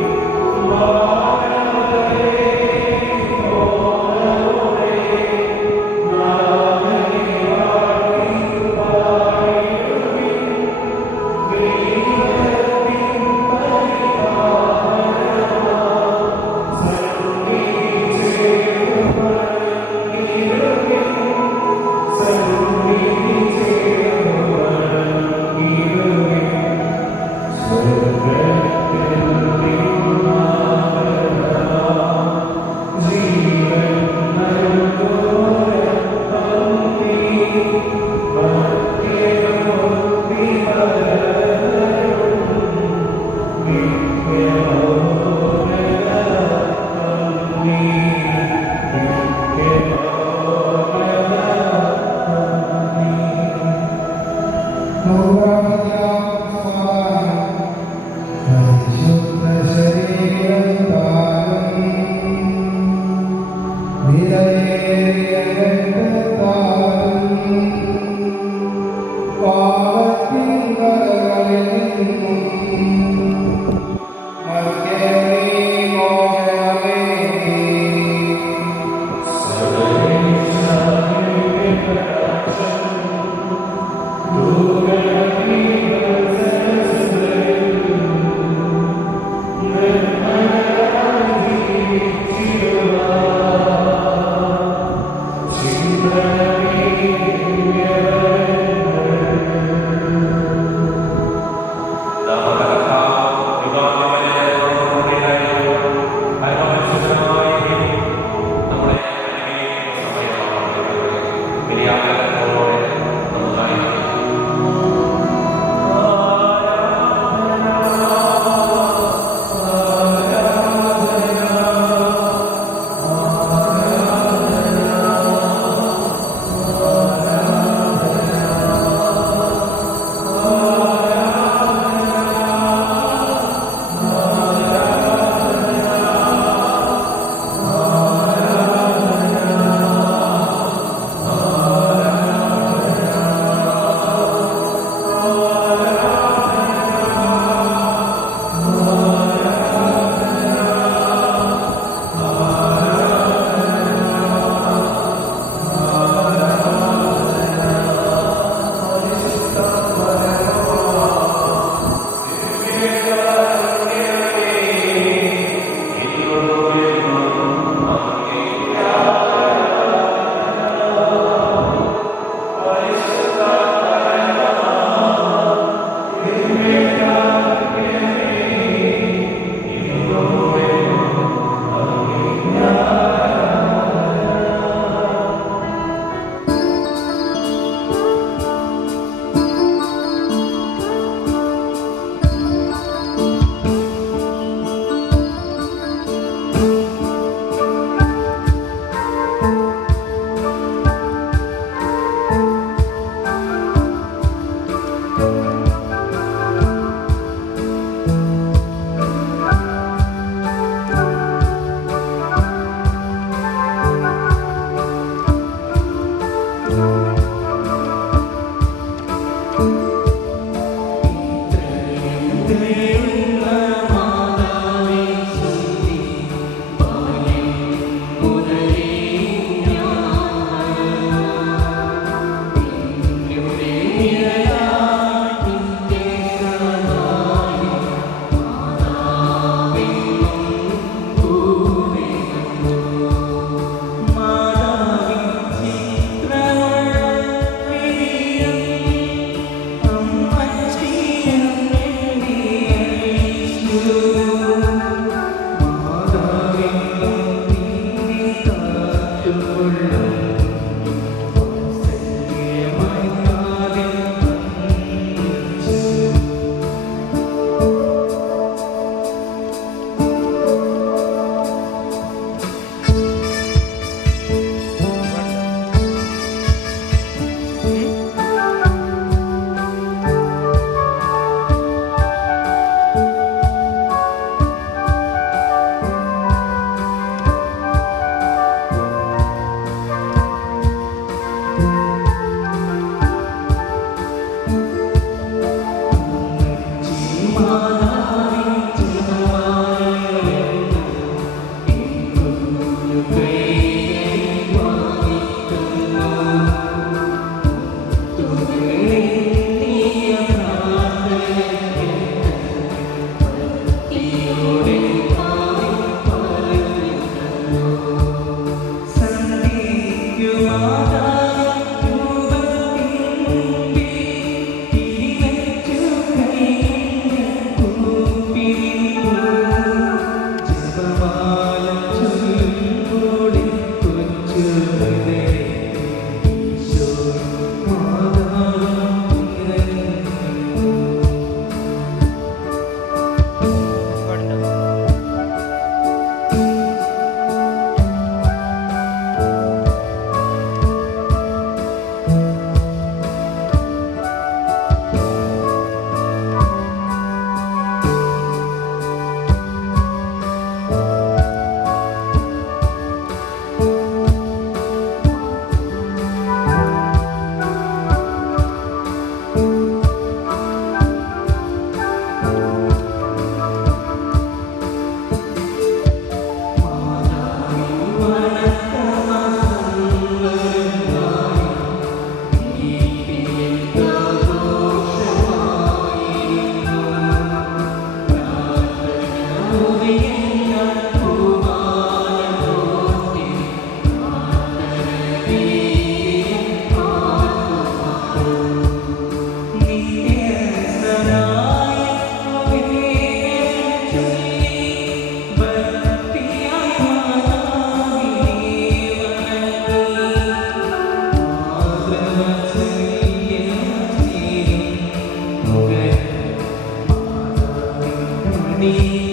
നന്ദി.